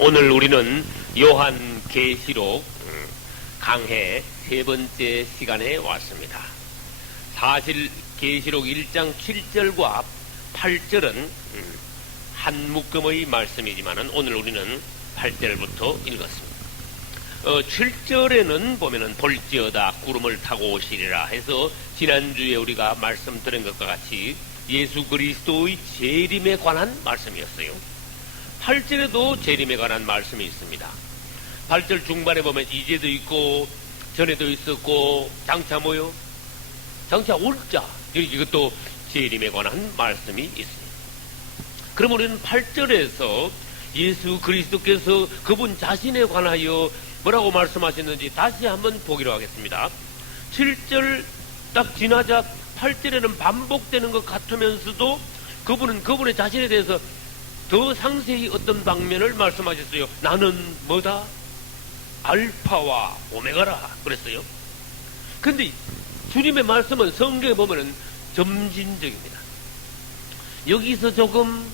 오늘 우리는 요한계시록 강해 세 번째 시간에 왔습니다. 사실 계시록 1장 7절과 8절은 한 묶음의 말씀이지만 오늘 우리는 8절부터 읽었습니다. 7절에는 보면은 볼지어다 구름을 타고 오시리라 해서 지난주에 우리가 말씀드린 것과 같이 예수 그리스도의 재림에 관한 말씀이었어요. 8절에도 재림에 관한 말씀이 있습니다. 8절 중반에 보면 이제도 있고 전에도 있었고 장차 뭐요? 장차 올자, 이것도 재림에 관한 말씀이 있습니다. 그럼 우리는 8절에서 예수 그리스도께서 그분 자신에 관하여 뭐라고 말씀하셨는지 다시 한번 보기로 하겠습니다. 7절 딱 지나자 8절에는 반복되는 것 같으면서도 그분은 그분의 자신에 대해서 더 상세히 어떤 방면을 말씀하셨어요. 나는 뭐다? 알파와 오메가라 그랬어요. 근데 주님의 말씀은 성경에 보면은 점진적입니다. 여기서 조금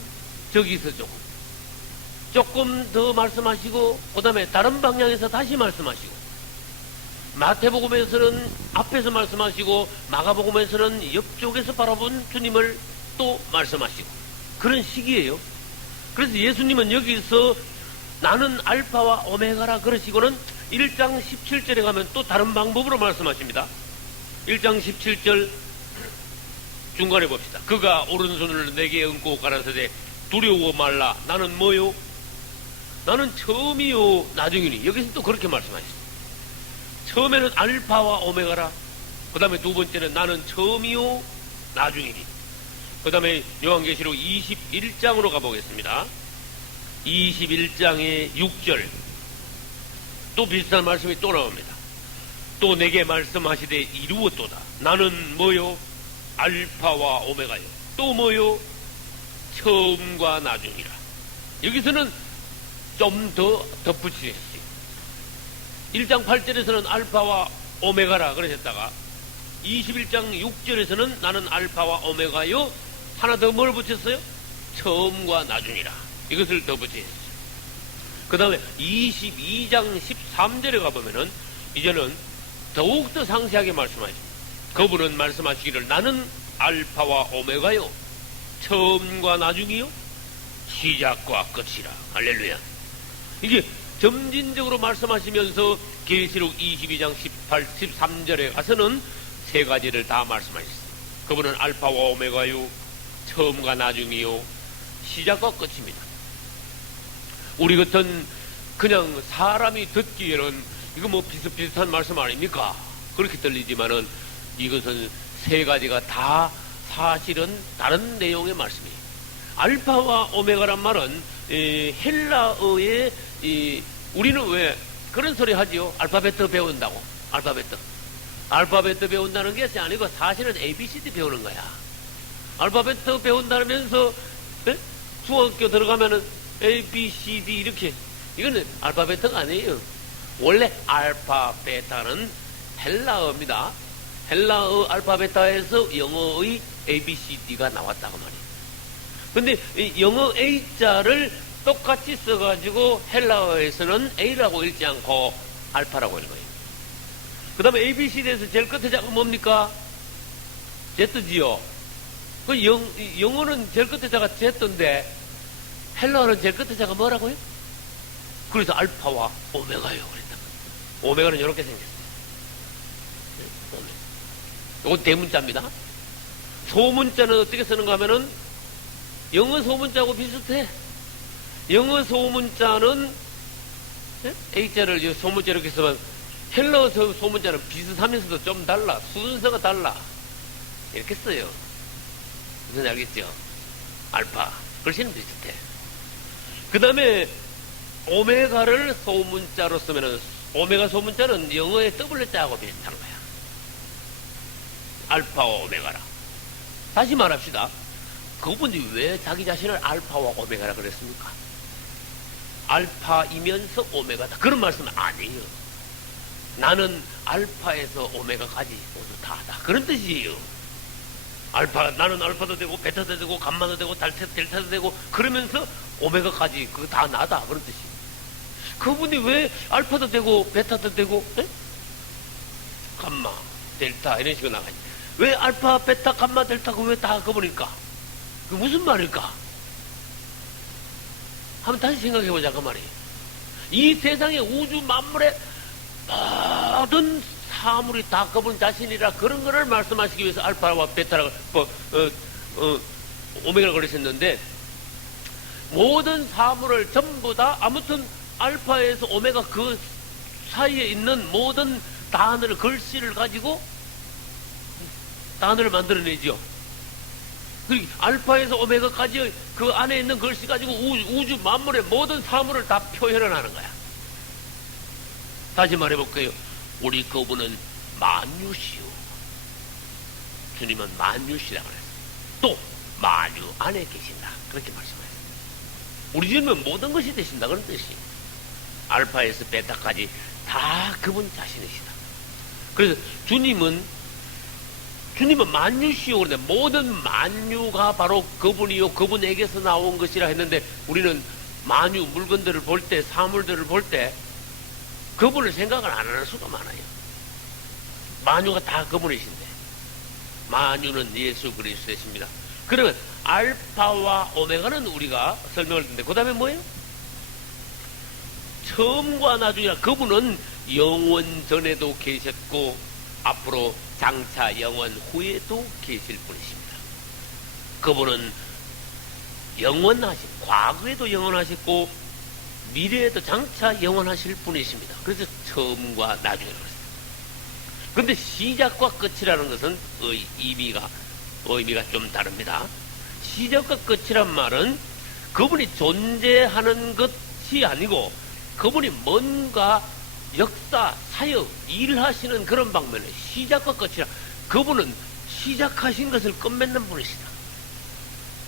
저기서 조금 더 말씀하시고 그 다음에 다른 방향에서 다시 말씀하시고, 마태복음에서는 앞에서 말씀하시고 마가복음에서는 옆쪽에서 바라본 주님을 또 말씀하시고 그런 식이에요. 그래서 예수님은 여기서 나는 알파와 오메가라 그러시고는 1장 17절에 가면 또 다른 방법으로 말씀하십니다. 1장 17절 중간에 봅시다. 그가 오른손을 내게 얹고 가라사대 두려워 말라. 나는 뭐요? 나는 처음이요 나중이니. 여기서 또 그렇게 말씀하셨습니다. 처음에는 알파와 오메가라, 그 다음에 두 번째는 나는 처음이요 나중이니. 그 다음에 요한계시록 21장으로 가보겠습니다. 21장의 6절 또 비슷한 말씀이 또 나옵니다. 또 내게 말씀하시되 이루었도다. 나는 뭐요? 알파와 오메가요. 또 뭐요? 처음과 나중이라. 여기서는 좀 더 덧붙이셨어요. 1장 8절에서는 알파와 오메가라 그러셨다가 21장 6절에서는 나는 알파와 오메가요. 하나 더 뭘 붙였어요? 처음과 나중이라. 이것을 더 붙였어요. 그 다음에 22장 13절에 가보면은 이제는 더욱더 상세하게 말씀하십니다. 그분은 말씀하시기를 나는 알파와 오메가요. 처음과 나중이요. 시작과 끝이라. 할렐루야. 이게 점진적으로 말씀하시면서 계시록 22장 13절에 가서는 세 가지를 다 말씀하셨어요. 그분은 알파와 오메가요. 처음과 나중이요. 시작과 끝입니다. 우리 같은 그냥 사람이 듣기에는 이거 뭐 비슷비슷한 말씀 아닙니까? 그렇게 들리지만은 이것은 세 가지가 다 사실은 다른 내용의 말씀이에요. 알파와 오메가란 말은 헬라어의 우리는 왜 그런 소리 하지요? 알파벳 배운다고. 알파벳 배운다는 게 아니고 사실은 ABCD 배우는 거야. 알파벳 배운다면서 중학교 들어가면은 ABCD 이렇게, 이거는 알파벳가 아니에요. 원래 알파베타는 헬라어입니다. 헬라어 알파베타에서 영어의 ABCD가 나왔다고 말이에요. 근데 이 영어 A자를 똑같이 써가지고 헬라어에서는 A라고 읽지 않고 알파라고 읽어요. 그 다음에 ABCD에서 제일 끝에 자가 뭡니까? Z지요. 그 영어는 제일 끝에 자가 Z인데 헬라어는 제일 끝에 자가 뭐라고요? 그래서 알파와 오메가요 그랬다. 오메가는 이렇게 생겼어요. 이건 대문자입니다. 소문자는 어떻게 쓰는가 하면은 영어 소문자하고 비슷해. 영어 소문자는 A자를 소문자 이렇게 쓰면 헬라어 소문자는 비슷하면서도 좀 달라. 순서가 달라. 이렇게 써요. 무슨 알겠죠? 알파. 글씨는 비슷해. 그 다음에 오메가를 소문자로 쓰면은 오메가 소문자는 영어의 W자하고 비슷한 거야. 알파와 오메가라. 다시 말합시다. 그분이 왜 자기 자신을 알파와 오메가라 그랬습니까? 알파이면서 오메가다. 그런 말씀은 아니에요. 나는 알파에서 오메가까지 모두 다다. 그런 뜻이에요. 나는 알파도 되고 베타도 되고 감마도 되고 델타도 되고 그러면서 오메가까지 그거 다 나다 그런 뜻이에요. 그분이 왜 알파도 되고 베타도 되고 감마 델타 이런 식으로 나가니 왜 알파 베타 감마 델타가 왜 다 그분일까? 그 무슨 말일까? 한번 다시 생각해보자 그 말이에요. 이 세상의 우주 만물의 모든 사물이 다 그분 자신이라 그런 거를 말씀하시기 위해서 알파와 베타라고 오메가를 그러셨는데, 모든 사물을 전부 다 아무튼 알파에서 오메가 그 사이에 있는 모든 단어를 글씨를 가지고 단어를 만들어내죠. 그리고 알파에서 오메가까지 그 안에 있는 글씨 가지고 우주 만물의 모든 사물을 다 표현을 하는 거야. 다시 말해볼게요. 우리 그분은 만유시요. 주님은 만유시라고 그랬어요. 또 만유 안에 계신다. 그렇게 말씀하셨어요. 우리 주님은 모든 것이 되신다. 그런 뜻이. 알파에서 베타까지 다 그분 자신이시다. 그래서 주님은 만유시요. 그런데 모든 만유가 바로 그분이요. 그분에게서 나온 것이라 했는데, 우리는 만유, 물건들을 볼 때, 사물들을 볼 때, 그분을 생각을 안 하는 수가 많아요. 만유가 다 그분이신데, 만유는 예수 그리스도이십니다. 그러면 알파와 오메가는 우리가 설명을 했는데, 그 다음에 뭐예요? 처음과 나중이라, 그분은 영원 전에도 계셨고 앞으로 장차 영원 후에도 계실 분이십니다. 그분은 영원하신, 과거에도 영원하셨고 미래에도 장차 영원하실 분이십니다. 그래서 처음과 나중이라고 했습니다. 그런데 시작과 끝이라는 것은 의미가 좀 다릅니다. 시작과 끝이란 말은 그분이 존재하는 것이 아니고 그분이 뭔가 역사, 사역, 일하시는 그런 방면에 시작과 끝이라, 그분은 시작하신 것을 끝맺는 분이시다.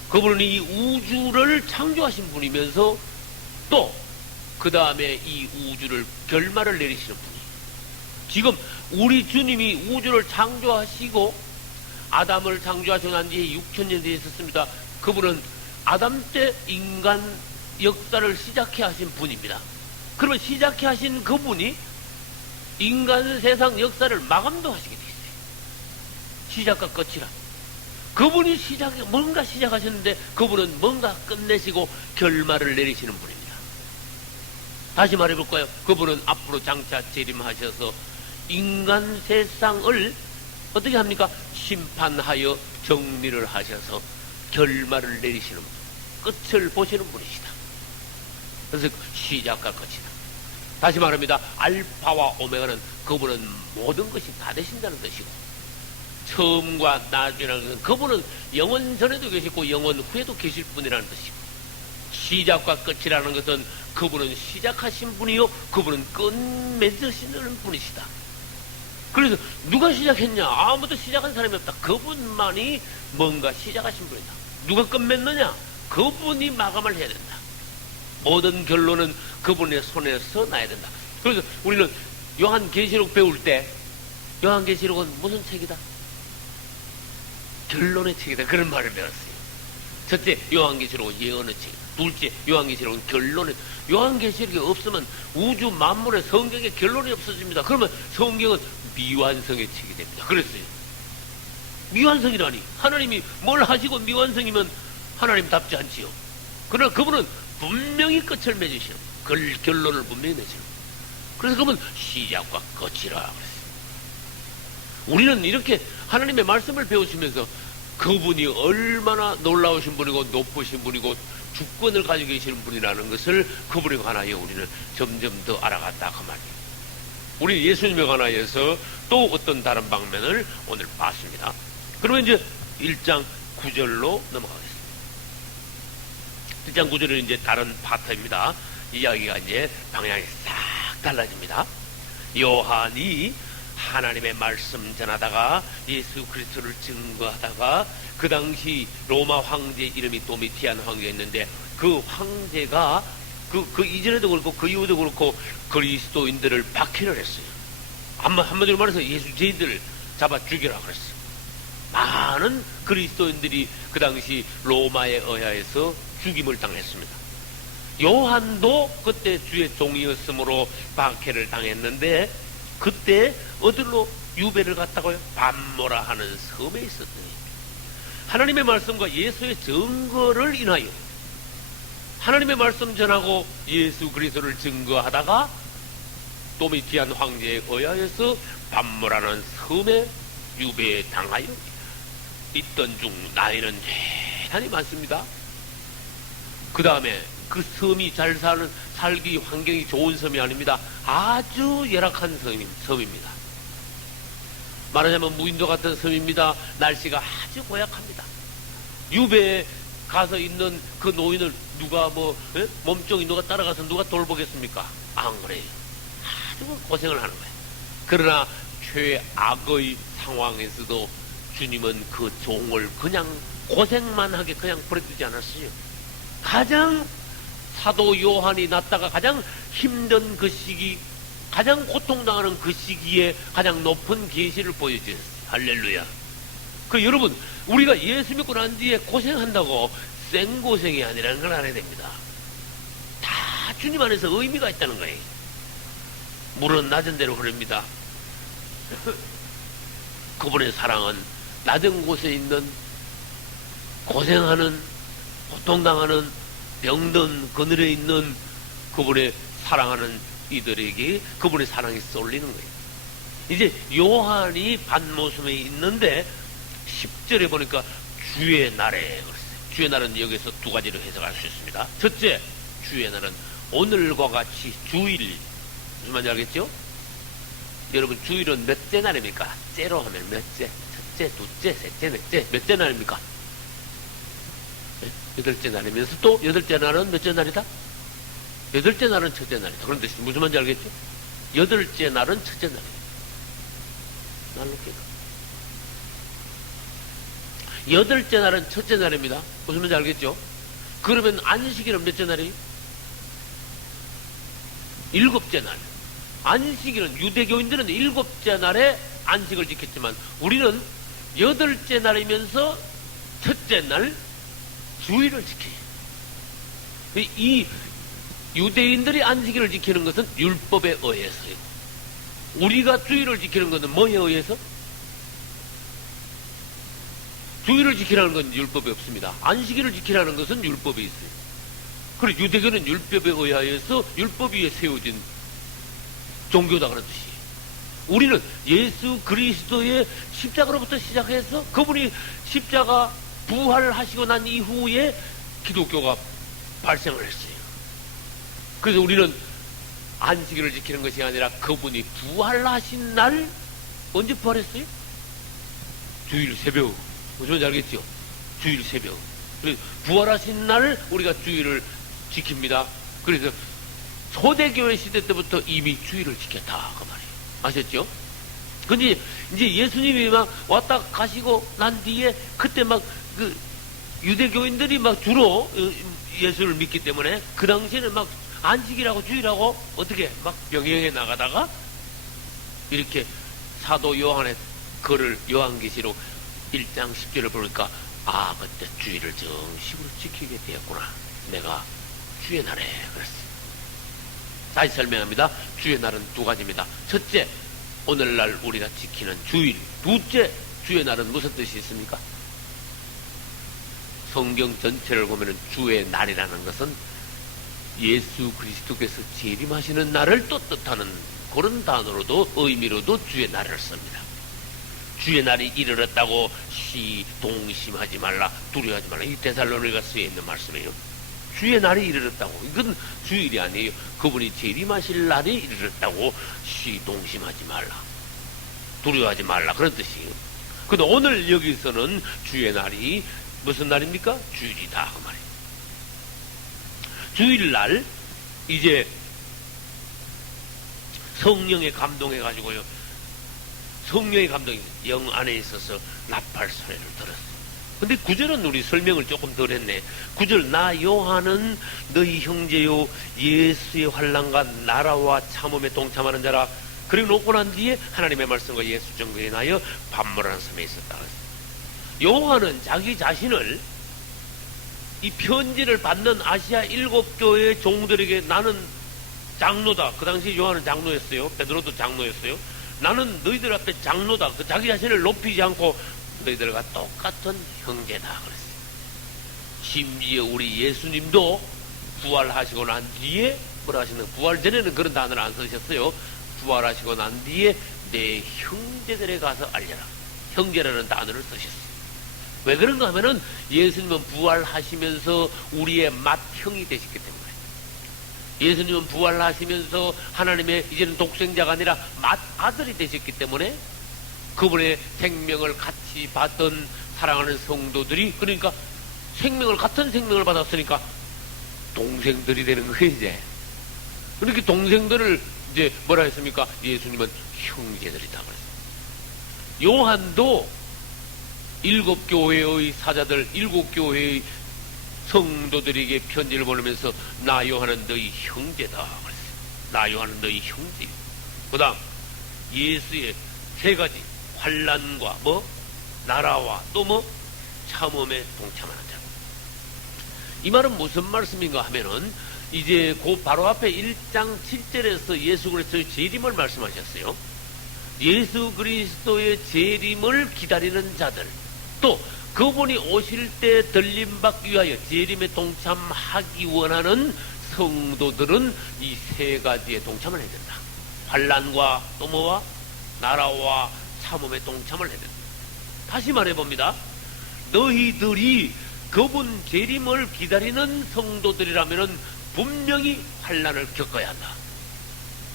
그분은 이 우주를 창조하신 분이면서 또 그 다음에 이 우주를 결말을 내리시는 분이에요. 지금 우리 주님이 우주를 창조하시고 아담을 창조하시고 난 뒤에 6,000년 뒤에 있었습니다. 그분은 아담 때 인간 역사를 시작해 하신 분입니다. 그러면 시작해 하신 그분이 인간 세상 역사를 마감도 하시게 돼 있어요. 시작과 끝이라. 그분이 뭔가 시작하셨는데 그분은 뭔가 끝내시고 결말을 내리시는 분입니다. 다시 말해볼까요? 그분은 앞으로 장차 재림하셔서 인간 세상을 어떻게 합니까? 심판하여 정리를 하셔서 결말을 내리시는 분, 끝을 보시는 분이시다. 그래서 시작과 끝이다. 다시 말합니다. 알파와 오메가는 그분은 모든 것이 다 되신다는 뜻이고, 처음과 나중이라는 것은 그분은 영원 전에도 계시고 영원 후에도 계실 분이라는 뜻이고, 시작과 끝이라는 것은 그분은 시작하신 분이요 그분은 끝맺으시는 분이시다. 그래서 누가 시작했냐? 아무도 시작한 사람이 없다. 그분만이 뭔가 시작하신 분이다. 누가 끝맺느냐? 그분이 마감을 해야 된다. 모든 결론은 그분의 손에서 나야 된다. 그래서 우리는 요한계시록 배울 때, 요한계시록은 무슨 책이다? 결론의 책이다. 그런 말을 배웠어요. 첫째, 요한계시록은 예언의 책이다. 둘째, 요한계시록은 결론의, 요한계시록이 없으면 우주 만물의 성경의 결론이 없어집니다. 그러면 성경은 미완성의 책이 됩니다. 그랬어요. 미완성이라니. 하나님이 뭘 하시고 미완성이면 하나님답지 않지요. 그러나 그분은 분명히 끝을 맺으시는, 결론을 분명히 내시는. 그래서 그분은 시작과 끝이라 그랬어요. 우리는 이렇게 하나님의 말씀을 배우시면서 그분이 얼마나 놀라우신 분이고 높으신 분이고 주권을 가지고 계시는 분이라는 것을 그분에 관하여 우리는 점점 더 알아간다 그 말이에요. 우리 예수님에 관하여서 또 어떤 다른 방면을 오늘 봤습니다. 그러면 이제 1장 9절로 넘어가겠습니다. 1장 9절은 이제 다른 파트입니다. 이야기가 이제 방향이 싹 달라집니다. 요한이 하나님의 말씀 전하다가 예수 그리스도를 증거하다가 그 당시 로마 황제 이름이 도미티안 황제였는데 그 황제가 그 이전에도 그렇고 그 이후도 그렇고 그리스도인들을 박해를 했어요. 한마디로 말해서 예수제인들을 잡아 죽이라 그랬어요. 많은 그리스도인들이 그 당시 로마에 의하여서 죽임을 당했습니다. 요한도 그때 주의 종이었으므로 박해를 당했는데 그때 어디로 유배를 갔다고요? 밤모라 하는 섬에 있었더니 하나님의 말씀과 예수의 증거를 인하여 하나님의 말씀 전하고 예수 그리스도를 증거하다가 도미티안 황제에 의하여서 밤모라는 섬에 유배에 당하여 있던 중 나이는 대단히 많습니다. 그 다음에 그 섬이 잘 살기 환경이 좋은 섬이 아닙니다. 아주 열악한 섬입니다. 말하자면 무인도 같은 섬입니다. 날씨가 아주 고약합니다. 유배에 가서 있는 그 노인을 누가 몸종이 누가 따라가서 누가 돌보겠습니까? 안 그래요. 아주 고생을 하는 거예요. 그러나 최악의 상황에서도 주님은 그 종을 그냥 고생만 하게 그냥 버려두지 않았어요. 가장 사도 요한이 낳다가 가장 힘든 그 시기, 가장 고통당하는 그 시기에 가장 높은 계시를 보여주셨어요. 할렐루야. 그 여러분, 우리가 예수 믿고 난 뒤에 고생한다고 생고생이 아니라는 걸 알아야 됩니다. 다 주님 안에서 의미가 있다는 거예요. 물은 낮은 대로 흐릅니다. 그분의 사랑은 낮은 곳에 있는 고생하는, 고통당하는, 병든 그늘에 있는 그분의 사랑하는 이들에게 그분의 사랑이 쏠리는 거예요. 이제 요한이 반모섬에 있는데 10절에 보니까 주의 날에 그랬어요. 주의 날은 여기서 두 가지로 해석할 수 있습니다. 첫째, 주의 날은 오늘과 같이 주일. 무슨 말인지 알겠죠? 여러분, 주일은 몇째 날입니까? 째로 하면 몇째? 첫째, 둘째, 셋째, 넷째. 몇째 날입니까? 여덟째 날이면서 또 여덟째 날은 몇째 날이다? 여덟째 날은 첫째 날이다. 그런데 무슨 말인지 알겠죠? 여덟째 날은 첫째 날이다. 날로끼가. 여덟째 날은 첫째 날입니다. 무슨 말인지 알겠죠? 그러면 안식일은 몇째 날이에요? 일곱째 날. 안식일은 유대교인들은 일곱째 날에 안식을 지켰지만 우리는 여덟째 날이면서 첫째 날 주일을 지켜요. 이 유대인들이 안식일을 지키는 것은 율법에 의해서요. 우리가 주일을 지키는 것은 뭐에 의해서? 주일을 지키라는 건 율법에 없습니다. 안식일을 지키라는 것은 율법에 있어요. 그리고 유대교는 율법에 의하여서 율법 위에 세워진 종교다 그런 뜻이에요. 우리는 예수 그리스도의 십자가로부터 시작해서 그분이 십자가 부활하시고 난 이후에 기독교가 발생을 했어요. 그래서 우리는 안식일을 지키는 것이 아니라 그분이 부활하신 날 언제 부활했어요? 주일 새벽. 무슨 말인지 알겠죠? 주일 새벽. 그래서 부활하신 날 우리가 주일을 지킵니다. 그래서 초대교회 시대 때부터 이미 주일을 지켰다 그 말이에요. 아셨죠? 근데 이제 예수님이 막 왔다 가시고 난 뒤에 그때 막 그 유대교인들이 막 주로 예수를 믿기 때문에 그 당시에는 막 안식이라고 주일하고 어떻게 막 병행해 나가다가 이렇게 사도 요한의 글을 요한계시록 1장 10절을 보니까 아 그때 주일을 정식으로 지키게 되었구나. 내가 주의 날에 그랬어요. 다시 설명합니다. 주의 날은 두 가지입니다. 첫째, 오늘날 우리가 지키는 주일. 둘째, 주의 날은 무슨 뜻이 있습니까? 성경 전체를 보면 주의 날이라는 것은 예수 그리스도께서 재림하시는 날을 또 뜻하는 그런 단어로도 의미로도 주의 날을 씁니다. 주의 날이 이르렀다고 동심하지 말라, 두려워하지 말라. 이 데살로니가서에 있는 말씀이에요. 주의 날이 이르렀다고. 이건 주일이 아니에요. 그분이 재림하실 날이 이르렀다고 동심하지 말라, 두려워하지 말라 그런 뜻이에요. 근데 오늘 여기서는 주의 날이 무슨 날입니까? 주일이다 그 말이에요. 주일날 이제 성령에 감동해가지고요. 성령의 감동이 영 안에 있어서 나팔 소리를 들었어요. 근데 구절은 우리 설명을 조금 덜 했네. 구절, 나 요한은 너희 형제요 예수의 환난과 나라와 참음에 동참하는 자라. 그리고 놓고 난 뒤에 하나님의 말씀과 예수 증거에 인하여 밤모라는 섬에 있었다. 요한은 자기 자신을 이 편지를 받는 아시아 7교회의 종들에게 나는 장로다. 그 당시 요한은 장로였어요. 베드로도 장로였어요. 나는 너희들 앞에 장로다. 그 자기 자신을 높이지 않고 너희들과 똑같은 형제다 그랬어요. 심지어 우리 예수님도 부활하시고 난 뒤에 뭐라 하시는, 부활 전에는 그런 단어를 안 쓰셨어요. 부활하시고 난 뒤에 내 형제들에 가서 알려라. 형제라는 단어를 쓰셨어요. 왜 그런가 하면은 예수님은 부활하시면서 우리의 맏형이 되셨기 때문에, 예수님은 부활하시면서 하나님의 이제는 독생자가 아니라 맏아들이 되셨기 때문에 그분의 생명을 같이 받던 사랑하는 성도들이, 그러니까 같은 생명을 받았으니까 동생들이 되는 거예요. 이제 그렇게 동생들을 이제 뭐라 했습니까? 예수님은 형제들이다 그랬어요. 요한도 7교회의 사자들, 7교회의 성도들에게 편지를 보내면서 나 요한은 너희 형제다 그랬어요. 나 요한은 너희 형제. 그 다음 예수의 세 가지 환난과 나라와 또 참음에 동참하는 자. 이 말은 무슨 말씀인가 하면은 이제 그 바로 앞에 1장 7절에서 예수 그리스도의 재림을 말씀하셨어요. 예수 그리스도의 재림을 기다리는 자들, 또 그분이 오실 때 들림받기 위하여 재림에 동참하기 원하는 성도들은 이 세 가지에 동참을 해야 된다. 환난과 또 뭐와 나라와 참음에 동참을 해야 된다. 다시 말해봅니다. 너희들이 그분 재림을 기다리는 성도들이라면은 분명히 환난을 겪어야 한다.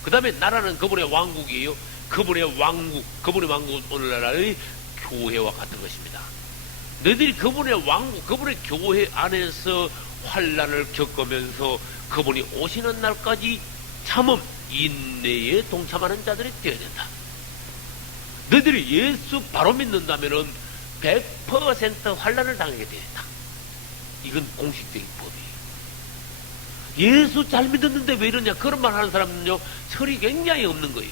그 다음에 나라는 그분의 왕국이에요. 그분의 왕국은 오늘날의 교회와 같은 것입니다. 너희들이 그분의 왕국, 그분의 교회 안에서 환난을 겪으면서 그분이 오시는 날까지 참음, 인내에 동참하는 자들이 되어야 된다. 너희들이 예수 바로 믿는다면은 100% 환난을 당하게 되어 있다. 이건 공식적인 법이에요. 예수 잘 믿었는데 왜 이러냐, 그런 말 하는 사람은요, 철이 굉장히 없는 거예요.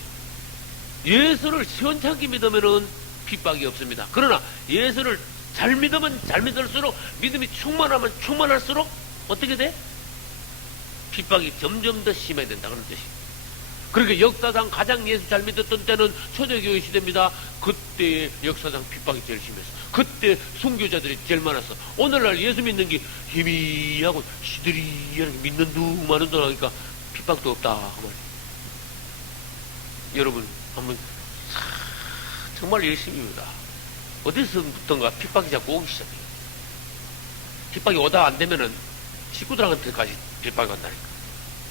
예수를 시원찮게 믿으면은 핍박이 없습니다. 그러나 예수를 잘 믿으면 잘 믿을수록, 믿음이 충만하면 충만할수록 어떻게 돼? 핍박이 점점 더 심해야 된다, 그런 뜻이에요. 그러니까 역사상 가장 예수 잘 믿었던 때는 초대교회 시대입니다. 그때 역사상 핍박이 제일 심했어. 그때 순교자들이 제일 많았어. 오늘날 예수 믿는 게 희미하고 시들이하게 믿는 둥마는 둥 하니까 핍박도 없다 그 말이에요. 여러분 한번 정말 열심히입니다. 어디서부턴가 핍박이 자꾸 오기 시작해요. 핍박이 오다 안 되면은 식구들한테까지 핍박이 온다니까.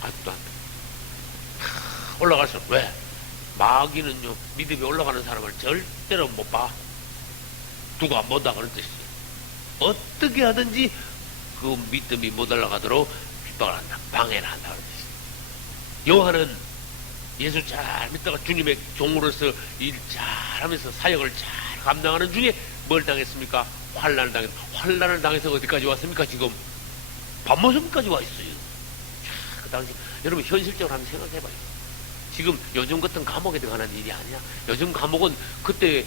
아직도 안 돼. 올라갈수록, 왜? 마귀는요, 믿음이 올라가는 사람을 절대로 못 봐. 두고 안 본다, 그런 뜻이에요. 어떻게 하든지 그 믿음이 못 올라가도록 핍박을 한다. 방해를 한다, 그런 뜻이에요. 요한은 예수 잘 믿다가 주님의 종으로서 일 잘하면서 사역을 잘 감당하는 중에 뭘 당했습니까? 환난을 당했어. 환난을 당해서 어디까지 왔습니까? 지금 밤모섬까지 와 있어요. 그 당시 여러분 현실적으로 한번 생각해봐요. 지금 요즘 같은 감옥에 들어가는 일이 아니야. 요즘 감옥은 그때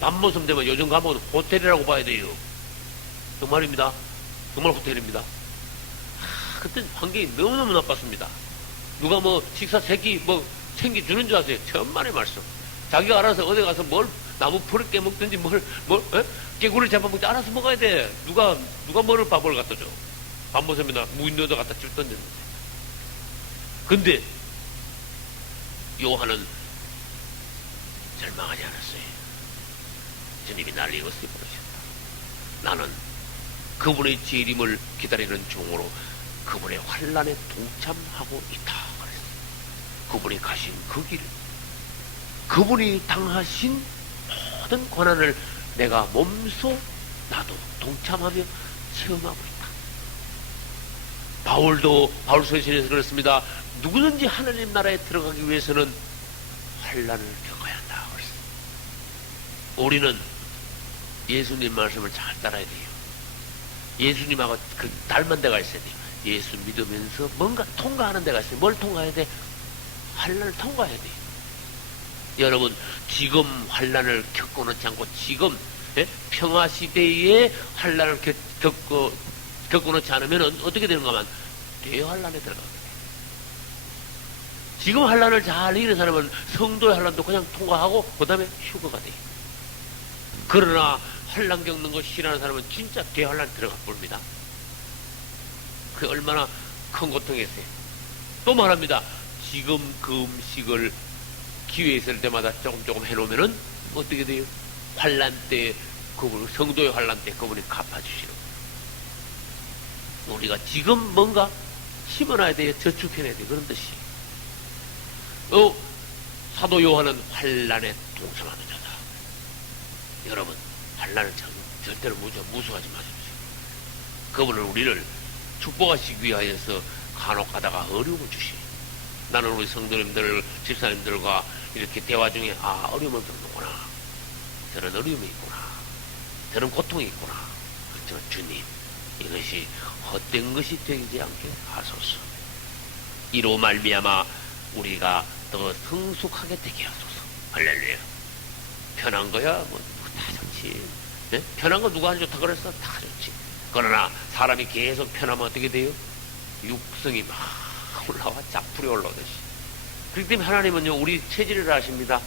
밤모섬 되면 요즘 감옥은 호텔이라고 봐야 돼요. 정말입니다. 정말 호텔입니다. 그때 환경이 너무너무 나빴습니다. 누가 식사 챙겨주는 줄 아세요? 천만의 말씀. 자기가 알아서 어디 가서 나무 풀을 깨먹든지 깨구를 잡아먹든지 알아서 먹어야 돼. 누가 뭐를 밥을 갖다 줘. 밤모섬이나 무인도도 갖다 줄 던졌는데. 근데 요한은 절망하지 않았어요. 주님이 날 이것을 부르셨다. 나는 그분의 재림을 기다리는 종으로 그분의 환난에 동참하고 있다. 그랬어요. 그분이 가신 그 길, 그분이 당하신 모든 고난을 내가 몸소 나도 동참하며 체험하고 있다. 바울 서신에서 그렇습니다. 누구든지 하나님 나라에 들어가기 위해서는 환난을 겪어야 한다. 그랬어요. 우리는 예수님 말씀을 잘 따라야 돼요. 예수님하고 그 닮은 데가 있어야 돼요. 예수 믿으면서 뭔가 통과하는 데가 있어요. 뭘 통과해야 돼? 환난을 통과해야 돼요. 여러분 지금 환난을 겪어놓지 않고 지금 평화시대에 환난을 겪고 겪어놓지 않으면 어떻게 되는가 하면 대환란에 들어가게 돼. 지금 환란을 잘 이기는 사람은 성도의 환란도 그냥 통과하고 그 다음에 휴거가 돼. 그러나 환란 겪는 거 싫어하는 사람은 진짜 대환란 들어가 봅니다. 그게 얼마나 큰 고통이었어요. 또 말합니다. 지금 그 음식을 기회 있을 때마다 조금 해놓으면은 어떻게 돼요? 환란 때, 성도의 환란 때 그분이 갚아주시는 거예요. 우리가 지금 뭔가 심어놔야 돼요. 저축해놔야 돼요. 그런 뜻이. 사도 요한은 환란에 동참하는 자다. 여러분, 환란을 절대로 무수하지 마십시오. 그분은 우리를 축복하시기 위하여서 간혹 가다가 어려움을 주시. 나는 우리 성도님들, 집사님들과 이렇게 대화 중에 어려움을 겪는구나. 저런 어려움이 있구나. 저런 고통이 있구나. 그렇죠. 주님, 이것이 헛된 것이 되지 않게 하소서. 이로 말미암아 우리가 더 성숙하게 되게 하소서. 할렐루야. 편한 거야 뭐 다 좋지. 네? 편한 거 누가 안 좋다 그랬어? 다 좋지. 그러나 사람이 계속 편하면 어떻게 돼요? 육성이 막 올라와 짝풀이 올라오듯이. 그렇기 때문에 하나님은요 우리 체질을 아십니다.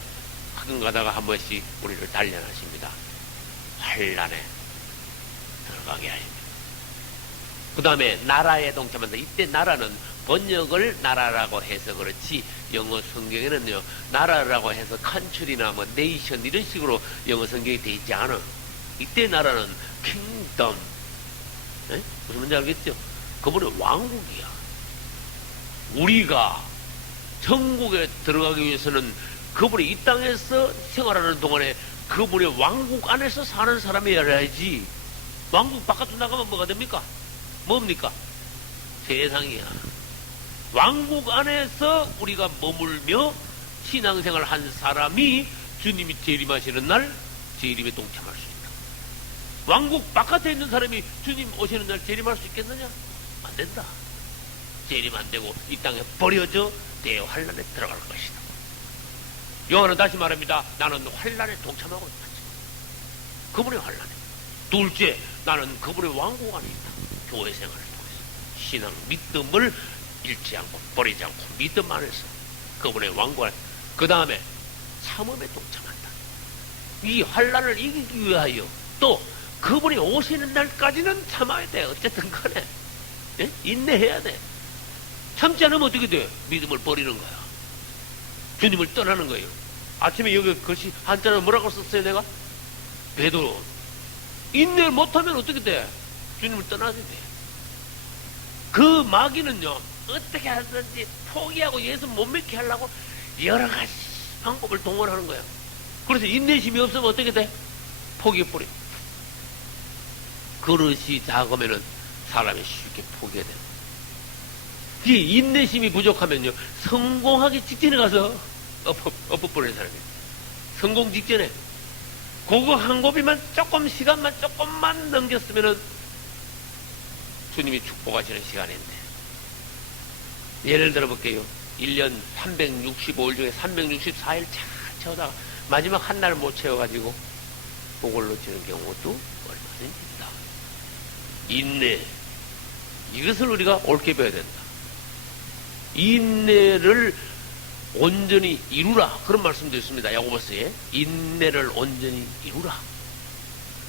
가끔 가다가 한 번씩 우리를 단련하십니다. 환란에 들어가게 하십니다. 그 다음에 나라에 동참한다. 이때 나라는 번역을 나라라고 해서 그렇지 영어 성경에는요 나라라고 해서 컨트리나 뭐 네이션 이런 식으로 영어 성경이 돼 있지 않아. 이때 나라는 킹덤. 네? 무슨 말인지 알겠죠? 그분의 왕국이야. 우리가 천국에 들어가기 위해서는 그분이 이 땅에서 생활하는 동안에 그분의 왕국 안에서 사는 사람이어야지. 왕국 바깥으로 나가면 뭐가 됩니까? 뭡니까? 세상이야. 왕국 안에서 우리가 머물며 신앙생활 한 사람이 주님이 재림하시는 날 재림에 동참할 수 있다. 왕국 바깥에 있는 사람이 주님 오시는 날 재림할 수 있겠느냐? 안 된다. 재림 안 되고 이 땅에 버려져 대환란에 들어갈 것이다. 요한은 다시 말합니다. 나는 환란에 동참하고 있다. 그분의 환란에. 둘째, 나는 그분의 왕국 안에 있다. 교회 생활을 통해서 신앙 믿음을 잃지 않고 버리지 않고 믿음 안에서 그분의 왕국 안에. 그 다음에 참음에 동참한다. 이 환란을 이기기 위하여 또 그분이 오시는 날까지는 참아야 돼. 어쨌든 간에 예? 인내해야 돼. 참지 않으면 어떻게 돼? 믿음을 버리는 거야. 주님을 떠나는 거예요. 아침에 여기 글씨 한자로 뭐라고 썼어요 내가? 베드로. 인내를 못하면 어떻게 돼? 주님을 떠나야 돼. 그 마귀는요 어떻게 하든지 포기하고 예수 못 믿게 하려고 여러 가지 방법을 동원하는 거야. 그래서 인내심이 없으면 어떻게 돼? 포기해버려. 그릇이 작으면은 사람이 쉽게 포기해야 돼. 이 인내심이 부족하면요 성공하기 직전에 가서 엎어버리는 사람이에요. 성공 직전에 그거 한 고비만 조금 시간만 조금만 넘겼으면은 주님이 축복하시는 시간인데. 예를 들어 볼게요. 1년 365일 중에 364일 잘 채우다가 마지막 한 날 못 채워가지고 그걸 놓치는 경우도 얼마든지 있다. 인내, 이것을 우리가 옳게 배워야 된다. 인내를 온전히 이루라, 그런 말씀도 있습니다. 야고보서에 인내를 온전히 이루라.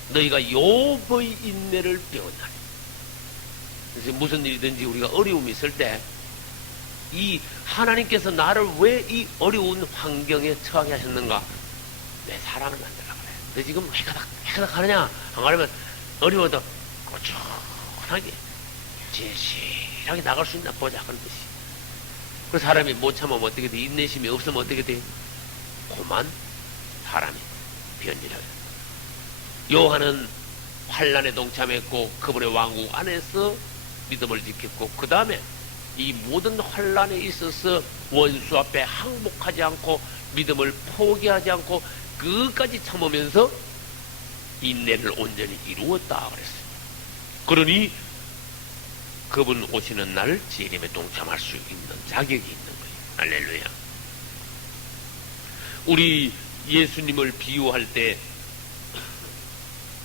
너희가 욥의 인내를 배웠나니. 그래서 무슨 일이든지 우리가 어려움이 있을 때 이 하나님께서 나를 왜 이 어려운 환경에 처하게 하셨는가? 내 사랑을 만들라 그래. 너 지금 해가닥 하느냐? 안 가려면 어려워도 꾸준하게 진실하게 나갈 수 있나 보자, 그런 뜻이. 그 사람이 못 참으면 어떻게 돼? 인내심이 없으면 어떻게 돼? 고만 사람이 변질해요. 요한은 환란에 동참했고 그분의 왕국 안에서 믿음을 지켰고 그 다음에 이 모든 환란에 있어서 원수 앞에 항복하지 않고 믿음을 포기하지 않고 끝까지 참으면서 인내를 온전히 이루었다 그랬어요. 그러니 그분 오시는 날 재림에 동참할 수 있는 자격이 있는 거예요. 할렐루야. 우리 예수님을 비유할 때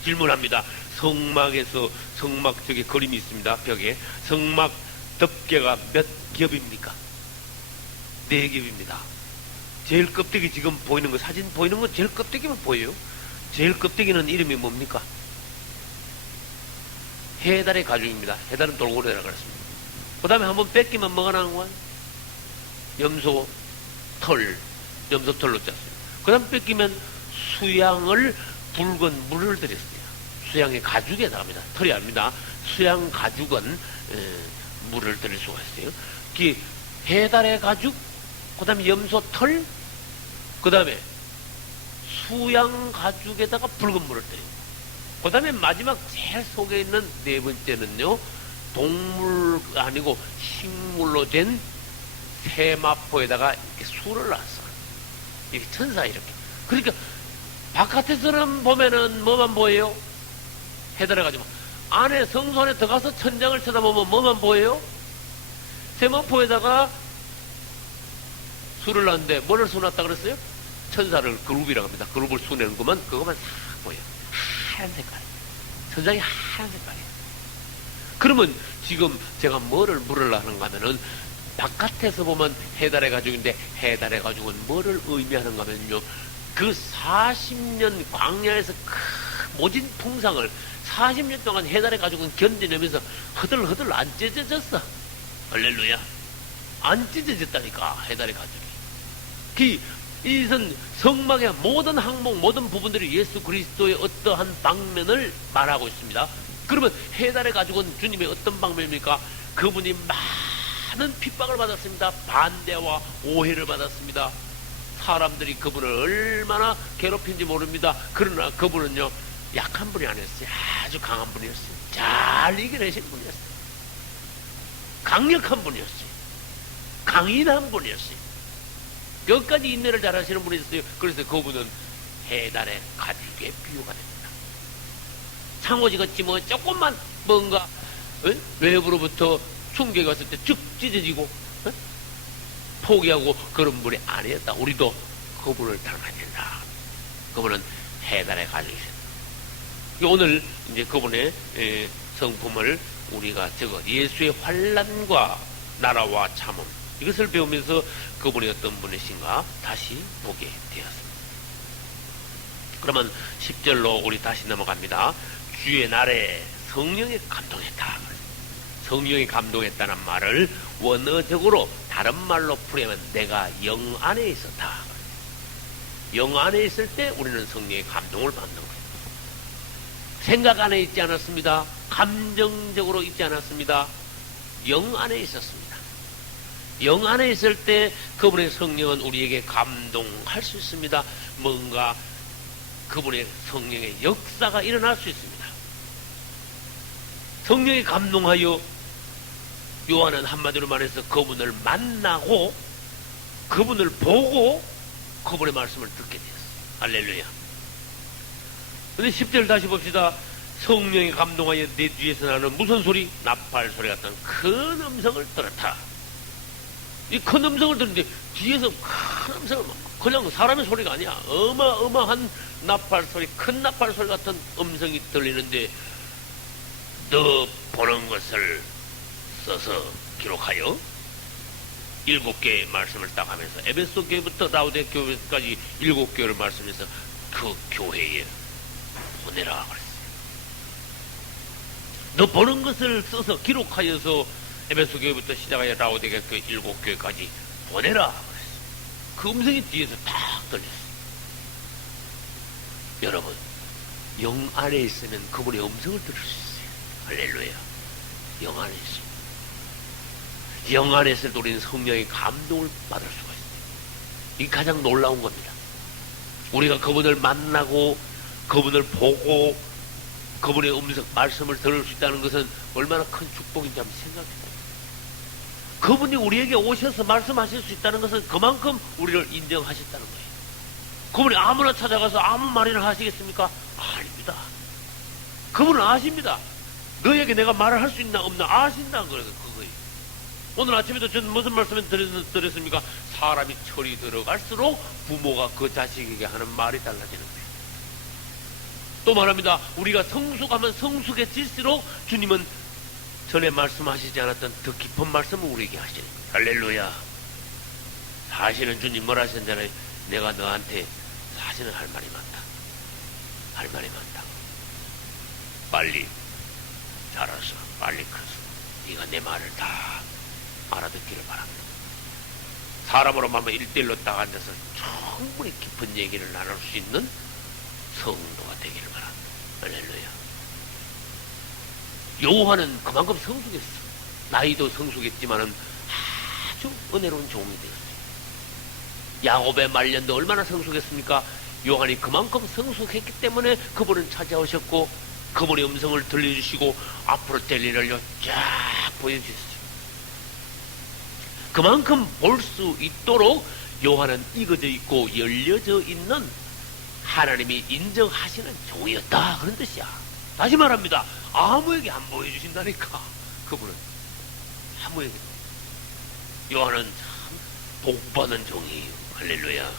질문합니다. 성막에서 성막 저기 그림이 있습니다. 벽에 성막 덮개가 몇 겹입니까? 4겹입니다. 제일 껍데기 지금 보이는 거 사진 보이는 건 제일 껍데기만 보여요. 제일 껍데기는 이름이 뭡니까? 해달의 가죽입니다. 해달은 돌고래라 그랬습니다. 그 다음에 한번 뺏기면 뭐가 나는 거야? 염소 털, 염소 털로 짰어요. 그 다음 뺏기면 수양을 붉은 물을 들였어요. 수양의 가죽에 나갑니다. 털이 아닙니다. 수양 가죽은 물을 들일 수가 있어요. 해달의 가죽, 그 다음에 염소 털, 그 다음에 수양 가죽에다가 붉은 물을 들여요. 그 다음에 마지막 제일 속에 있는 4번째는요, 동물 아니고 식물로 된 세마포에다가 이렇게 술을 놨어. 이렇게 천사 이렇게. 그러니까 바깥에서는 보면은 뭐만 보여요? 해달해가지고 안에 성소 안에 들어가서 천장을 쳐다보면 뭐만 보여요? 세마포에다가 술을 놨는데 뭐를 쏘놨다 그랬어요? 천사를 그룹이라고 합니다. 그룹을 쏘내는 것만 그것만 싹 보여. 하얀 색깔. 천장이 하얀 색깔이에요. 그러면 지금 제가 뭐를 물으려 하는가 하면은 바깥에서 보면 해달의 가죽인데 해달의 가죽은 뭐를 의미하는가 하면요, 그 40년 광야에서 모진 풍상을 40년 동안 해달의 가죽은 견디내면서 허들허들 안 찢어졌어. 할렐루야. 안 찢어졌다니까 해달의 가죽이. 이것은 성막의 모든 항목 모든 부분들이 예수 그리스도의 어떠한 방면을 말하고 있습니다. 그러면 해달의 가죽은 주님의 어떤 방면입니까? 그분이 많은 핍박을 받았습니다. 반대와 오해를 받았습니다. 사람들이 그분을 얼마나 괴롭힌지 모릅니다. 그러나 그분은요, 약한 분이 아니었어요. 아주 강한 분이었어요. 잘 이겨내신 분이었어요. 강력한 분이었어요. 강인한 분이었어요. 끝까지 인내를 잘하시는 분이었어요. 그래서 그분은 해달의 가죽의 비유가 됩니다. 창호지같이 뭐 조금만 뭔가 외부로부터 충격이 왔을 때 쭉 찢어지고 포기하고 그런 분이 아니었다. 우리도 그분을 닮아야 된다. 그분은 해달의 가죽이셨다. 오늘 이제 그분의 성품을 우리가 적어 예수의 환난과 나라와 참음, 이것을 배우면서 그분이 어떤 분이신가 다시 보게 되었습니다. 그러면 10절로 우리 다시 넘어갑니다. 주의 날에 성령이 감동했다. 성령이 감동했다는 말을 원어적으로 다른 말로 풀이하면 내가 영 안에 있었다. 영 안에 있을 때 우리는 성령의 감동을 받는 거예요. 생각 안에 있지 않았습니다. 감정적으로 있지 않았습니다. 영 안에 있었습니다. 영 안에 있을 때 그분의 성령은 우리에게 감동할 수 있습니다. 뭔가 그분의 성령의 역사가 일어날 수 있습니다. 성령이 감동하여 요한은 한마디로 말해서 그분을 만나고 그분을 보고 그분의 말씀을 듣게 되었어요. 할렐루야. 근데 10절 다시 봅시다. 성령이 감동하여 내 뒤에서 나는 무슨 소리? 나팔 소리 같은 큰 음성을 들었다. 이 큰 음성을 듣는데 뒤에서 큰 음성을 그냥 사람의 소리가 아니야. 어마어마한 나팔 소리, 큰 나팔 소리 같은 음성이 들리는데 너 보는 것을 써서 기록하여 7개의 말씀을 딱 하면서 에베소 교회부터 라우데 교회까지 7교회를 말씀해서 그 교회에 보내라 그랬어요. 너 보는 것을 써서 기록하여서 에베소 교회부터 시작하여 라우데 교회 7교회까지 보내라 그랬어요. 그 음성이 뒤에서 딱 들렸어요. 여러분, 영 안에 있으면 그분의 음성을 들을 수 있어요. 할렐루야. 영 안에 있습니다. 영 안에 있을 때 우리는 성령의 감동을 받을 수가 있어요. 이게 가장 놀라운 겁니다. 우리가 그분을 만나고 그분을 보고 그분의 음성, 말씀을 들을 수 있다는 것은 얼마나 큰 축복인지 한번 생각해봐요. 그분이 우리에게 오셔서 말씀하실 수 있다는 것은 그만큼 우리를 인정하셨다는 거예요. 그분이 아무나 찾아가서 아무 말이나 하시겠습니까? 아닙니다. 그분은 아십니다. 너에게 내가 말을 할 수 있나 없나 아신다는 거예요. 그거예요. 오늘 아침에도 저는 무슨 말씀을 드렸습니까? 사람이 철이 들어갈수록 부모가 그 자식에게 하는 말이 달라지는 거예요. 또 말합니다. 우리가 성숙하면 성숙해질수록 주님은 전에 말씀하시지 않았던 더 깊은 말씀을 우리에게 하시는 거예요. 할렐루야. 사실은 주님 뭐라 하셨잖아요. 내가 너한테 사실은 할 말이 많다. 할 말이 많다. 빨리 자라서 빨리 커서 네가 내 말을 다 알아듣기를 바랍니다. 사람으로 말하면 1대1로 딱 앉아서 충분히 깊은 얘기를 나눌 수 있는 성도가 되기를 바랍니다. 할렐루야. 요한은 그만큼 성숙했어. 나이도 성숙했지만은 아주 은혜로운 종이 되었어요. 야곱의 말년도 얼마나 성숙했습니까? 요한이 그만큼 성숙했기 때문에 그분은 찾아오셨고 그분의 음성을 들려주시고 앞으로 될 일을 쫙 보여주셨어요. 그만큼 볼 수 있도록 요한은 익어져 있고 열려져 있는 하나님이 인정하시는 종이었다, 그런 뜻이야. 다시 말합니다. 아무에게 안 보여주신다니까. 그분은 아무에게도. 요한은 참 복받은 종이에요. 할렐루야.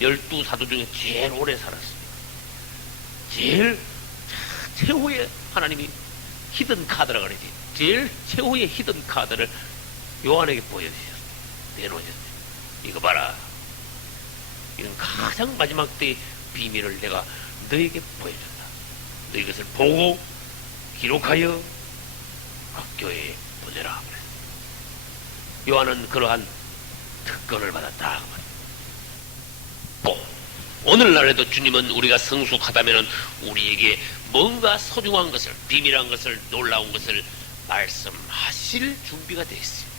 12사도 중에 제일 오래 살았습니다. 제일 최후의 하나님이 히든 카드라 그러지. 제일 최후의 히든 카드를 요한에게 보여주셨어요. 내놓으셨어요. 이거 봐라. 이건 가장 마지막 때의 비밀을 내가 너에게 보여준다. 너 이것을 보고 기록하여 각 교회에 보내라. 요한은 그러한 특권을 받았다. 오늘날에도 주님은 우리가 성숙하다면 우리에게 뭔가 소중한 것을, 비밀한 것을, 놀라운 것을 말씀하실 준비가 되어 있어요.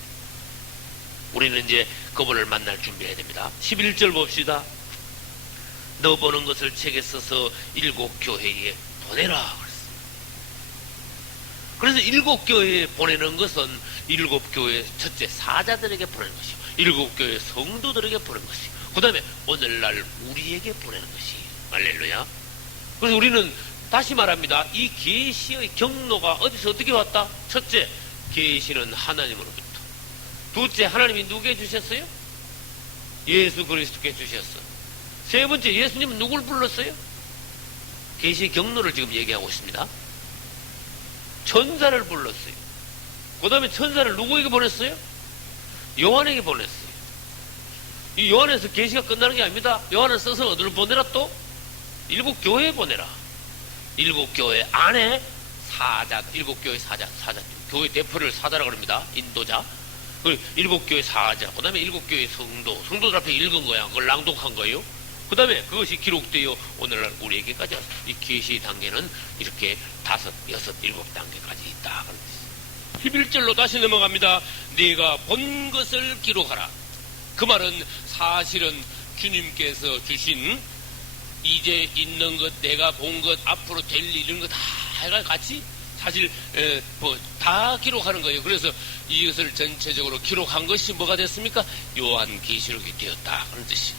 우리는 이제 그분을 만날 준비해야 됩니다. 11절 봅시다. 너 보는 것을 책에 써서 7 교회에 보내라. 그래서 7 교회에 보내는 것은 7 교회 첫째 사자들에게 보내는 것이고 7 교회 성도들에게 보내는 것이고 그 다음에 오늘날 우리에게 보내는 것이 할렐루야. 그래서 우리는 다시 말합니다. 이 계시의 경로가 어디서 어떻게 왔다? 첫째, 계시는 하나님으로부터. 둘째, 하나님이 누구에게 주셨어요? 예수 그리스도께 주셨어. 세 번째, 예수님은 누굴 불렀어요? 계시의 경로를 지금 얘기하고 있습니다. 천사를 불렀어요. 그 다음에 천사를 누구에게 보냈어요? 요한에게 보냈어요. 이 요한에서 계시가 끝나는 게 아닙니다. 요한을 써서 어디로 보내라 또? 7 교회에 보내라. 7 교회 안에 사자, 7 교회 사자, 교회 대표를 사자라고 합니다. 인도자. 그리고 7 교회 사자, 그 다음에 7 교회 성도들 앞에 읽은 거야. 그걸 낭독한 거예요. 그 다음에 그것이 기록되어 오늘날 우리에게까지 왔어요. 이 계시 단계는 이렇게 5, 6, 7단계까지 있다. 11절로 다시 넘어갑니다. 네가 본 것을 기록하라. 그 말은 사실은 주님께서 주신 이제 있는 것, 내가 본 것, 앞으로 될 일, 이런 거 다 같이 사실 다 기록하는 거예요. 그래서 이것을 전체적으로 기록한 것이 뭐가 됐습니까? 요한계시록이 되었다 그런 뜻이.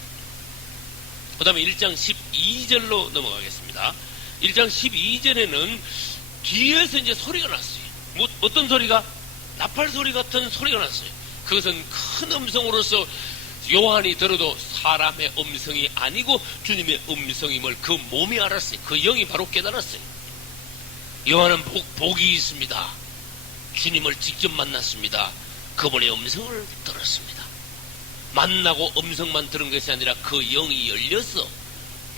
그 다음에 1장 12절로 넘어가겠습니다. 1장 12절에는 뒤에서 이제 소리가 났어요. 어떤 소리가? 나팔 소리 같은 소리가 났어요. 그것은 큰 음성으로서 요한이 들어도 사람의 음성이 아니고 주님의 음성임을 그 몸이 알았어요. 그 영이 바로 깨달았어요. 요한은 복이 있습니다. 주님을 직접 만났습니다. 그분의 음성을 들었습니다. 만나고 음성만 들은 것이 아니라 그 영이 열려서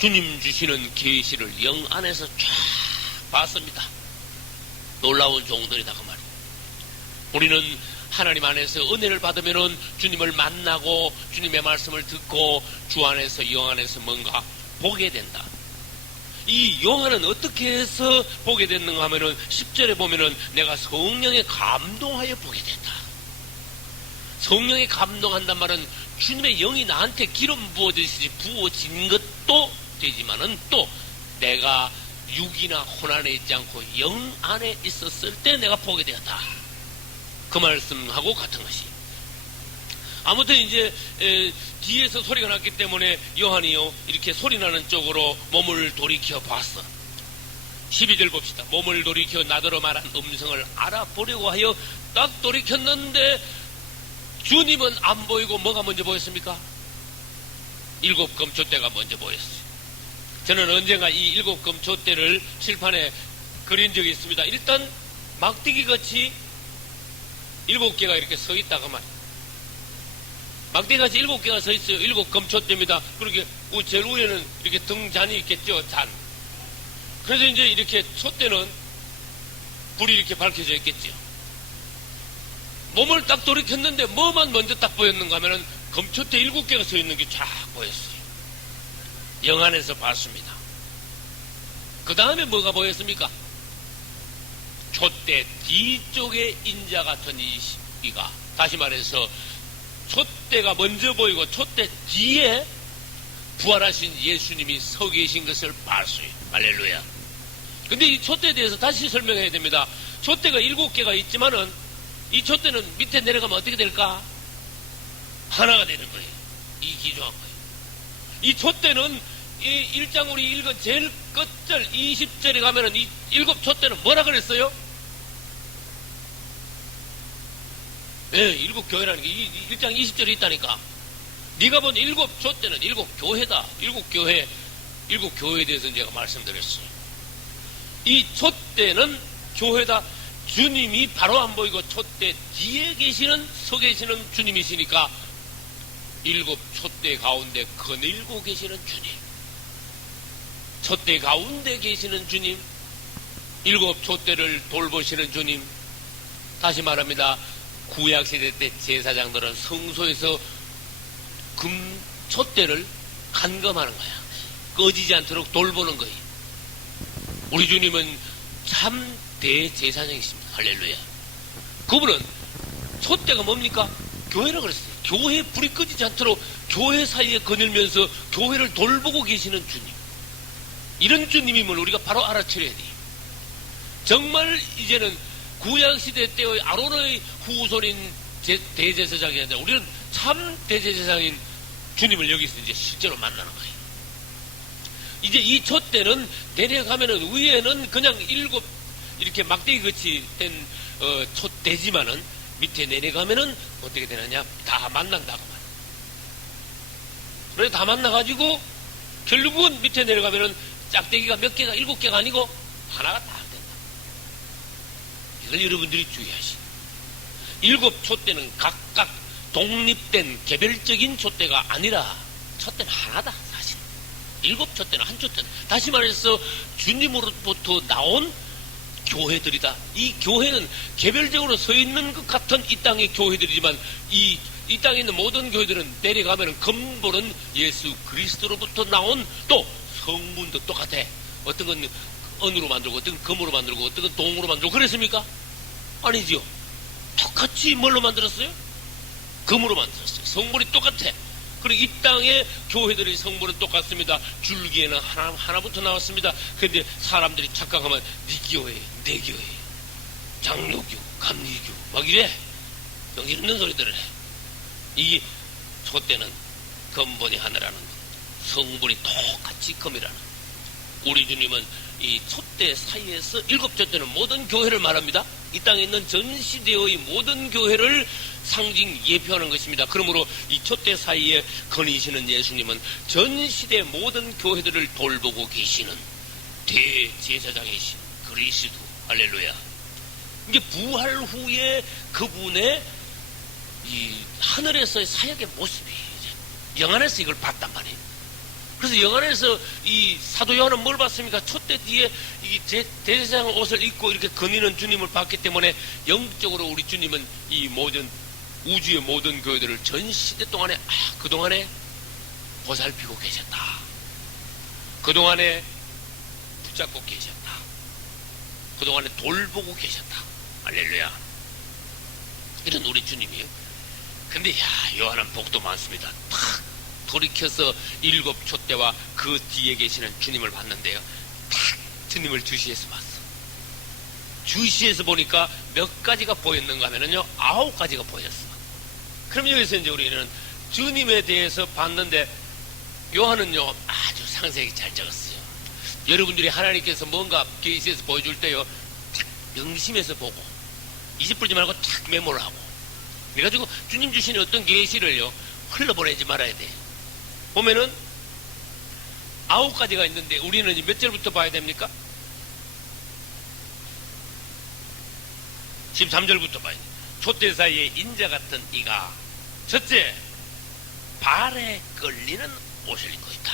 주님 주시는 계시를 영 안에서 쫙 봤습니다. 놀라운 종들이다 그 말이에요. 우리는 하나님 안에서 은혜를 받으면 주님을 만나고 주님의 말씀을 듣고 주 안에서 영 안에서 뭔가 보게 된다. 이 영안은 어떻게 해서 보게 됐는가 하면은 10절에 보면은 내가 성령에 감동하여 보게 된다. 성령에 감동한단 말은 주님의 영이 나한테 기름 부어지듯이 부어진 것도 되지만은 또 내가 육이나 혼 안에 있지 않고 영 안에 있었을 때 내가 보게 되었다. 그 말씀하고 같은 것이. 아무튼 이제 뒤에서 소리가 났기 때문에 요한이요 이렇게 소리 나는 쪽으로 몸을 돌이켜 봤어. 12절 봅시다. 몸을 돌이켜 나더러 말한 음성을 알아보려고 하여 딱 돌이켰는데 주님은 안 보이고 뭐가 먼저 보였습니까? 7 금초대가 먼저 보였어요. 저는 언젠가 이 일곱 금 촛대를 칠판에 그린 적이 있습니다. 일단 막대기 같이 7개가 이렇게 서 있다가 말이에요. 막대기 같이 7개가 서 있어요. 7금 촛대입니다. 그렇게 제일 위에는 이렇게 등잔이 있겠죠. 잔. 그래서 이제 이렇게 촛대는 불이 이렇게 밝혀져 있겠죠. 몸을 딱 돌이켰는데 뭐만 먼저 딱 보였는가 하면은 금촛대 7개가 서 있는 게 쫙 보였어요. 영안에서 봤습니다. 그 다음에 뭐가 보였습니까? 촛대 뒤쪽에 인자 같은 이가, 다시 말해서 촛대가 먼저 보이고 촛대 뒤에 부활하신 예수님이 서 계신 것을 봤어요. 할렐루야. 근데 이 촛대에 대해서 다시 설명해야 됩니다. 촛대가 7개가 있지만은 이 촛대는 밑에 내려가면 어떻게 될까? 하나가 되는 거예요. 이 기조한 거예요. 이 촛대는 이 1장 우리 읽은 제일 끝절 20절에 가면은 이 7촛대는 뭐라 그랬어요? 네, 7교회라는 게 1장 20절에 있다니까. 네가 본 7촛대는 7교회다. 7교회에 대해서 제가 말씀드렸어요. 이 촛대는 교회다. 주님이 바로 안 보이고 촛대 뒤에 서 계시는 주님이시니까 7촛대 가운데 거닐고 계시는 주님, 촛대 가운데 계시는 주님, 7촛대를 돌보시는 주님. 다시 말합니다. 구약시대 때 제사장들은 성소에서 금 촛대를 간검하는 거야. 꺼지지 않도록 돌보는 거예요. 우리 주님은 참 대제사장이십니다. 할렐루야. 그분은 촛대가 뭡니까? 교회라 그랬어요. 교회 불이 꺼지지 않도록 교회 사이에 거닐면서 교회를 돌보고 계시는 주님. 이런 주님임을 우리가 바로 알아차려야 돼요. 정말 이제는 구약시대 때의 아론의 후손인 대제사장이 아니라 우리는 참 대제사장인 주님을 여기서 이제 실제로 만나는 거예요. 이제 이 촛대는 내려가면은 위에는 그냥 7 이렇게 막대기 같이 된 촛대지만은 밑에 내려가면은 어떻게 되느냐? 다 만난다고 말이에요. 그래서 다 만나가지고 결국은 밑에 내려가면은 짝대기가 몇 개가 7개가 아니고 하나가 다 된다. 이걸 여러분들이 주의하시오. 7촛대는 각각 독립된 개별적인 촛대가 아니라 촛대는 하나다. 사실 7촛대는 한 촛대는, 다시 말해서 주님으로부터 나온 교회들이다. 이 교회는 개별적으로 서 있는 것 같은 이 땅의 교회들이지만 이 땅에 있는 모든 교회들은 내려가면 근본은 예수 그리스도로부터 나온 또 성분도 똑같아. 어떤 건 은으로 만들고 어떤 건 금으로 만들고 어떤 건 동으로 만들고 그랬습니까? 아니죠. 똑같이 뭘로 만들었어요? 금으로 만들었어요. 성분이 똑같아. 그리고 이 땅의 교회들의 성분은 똑같습니다. 줄기에는 하나부터 나왔습니다. 그런데 사람들이 착각하면 네 교회, 내 교회, 장로교, 감리교 막 이래. 여기 있는 소리들을 해. 이 촛대는 근본이 하나라는 것, 성분이 똑같이 금이라는 것. 우리 주님은 이 촛대 사이에서 7촛대는 모든 교회를 말합니다. 이 땅에 있는 전 시대의 모든 교회를 상징 예표하는 것입니다. 그러므로 이 촛대 사이에 거니시는 예수님은 전 시대 모든 교회들을 돌보고 계시는 대제사장이신 그리스도. 할렐루야. 이게 부활 후에 그분의 이 하늘에서의 사역의 모습이 영안에서 이걸 봤단 말이에요. 그래서 영안에서 이 사도 요한은 뭘 봤습니까? 촛대 뒤에 이 대제사장 옷을 입고 이렇게 거니는 주님을 봤기 때문에 영적으로 우리 주님은 이 모든 우주의 모든 교회들을 전 시대 동안에 그동안에 보살피고 계셨다. 그동안에 붙잡고 계셨다. 그동안에 돌보고 계셨다. 할렐루야. 이런 우리 주님이에요. 근데 요한은 복도 많습니다. 탁 돌이켜서 7촛대와 그 뒤에 계시는 주님을 봤는데요. 탁 주님을 주시에서 봤어. 주시에서 보니까 몇 가지가 보였는가 하면요, 9가지가 보였어. 그럼 여기서 이제 우리는 주님에 대해서 봤는데 요한은요 아주 상세하게 잘 적었어요. 여러분들이 하나님께서 뭔가 계시에서 보여줄 때요 탁 명심해서 보고 이집불지 말고 탁 메모를 하고, 그래가지고 주님 주시는 어떤 계시를요 흘러보내지 말아야 돼. 보면은 9가지가 있는데 우리는 몇 절부터 봐야 됩니까? 13절부터 봐야 돼. 촛대 사이에 인자 같은 이가 첫째 발에 걸리는 옷을 입고 있다.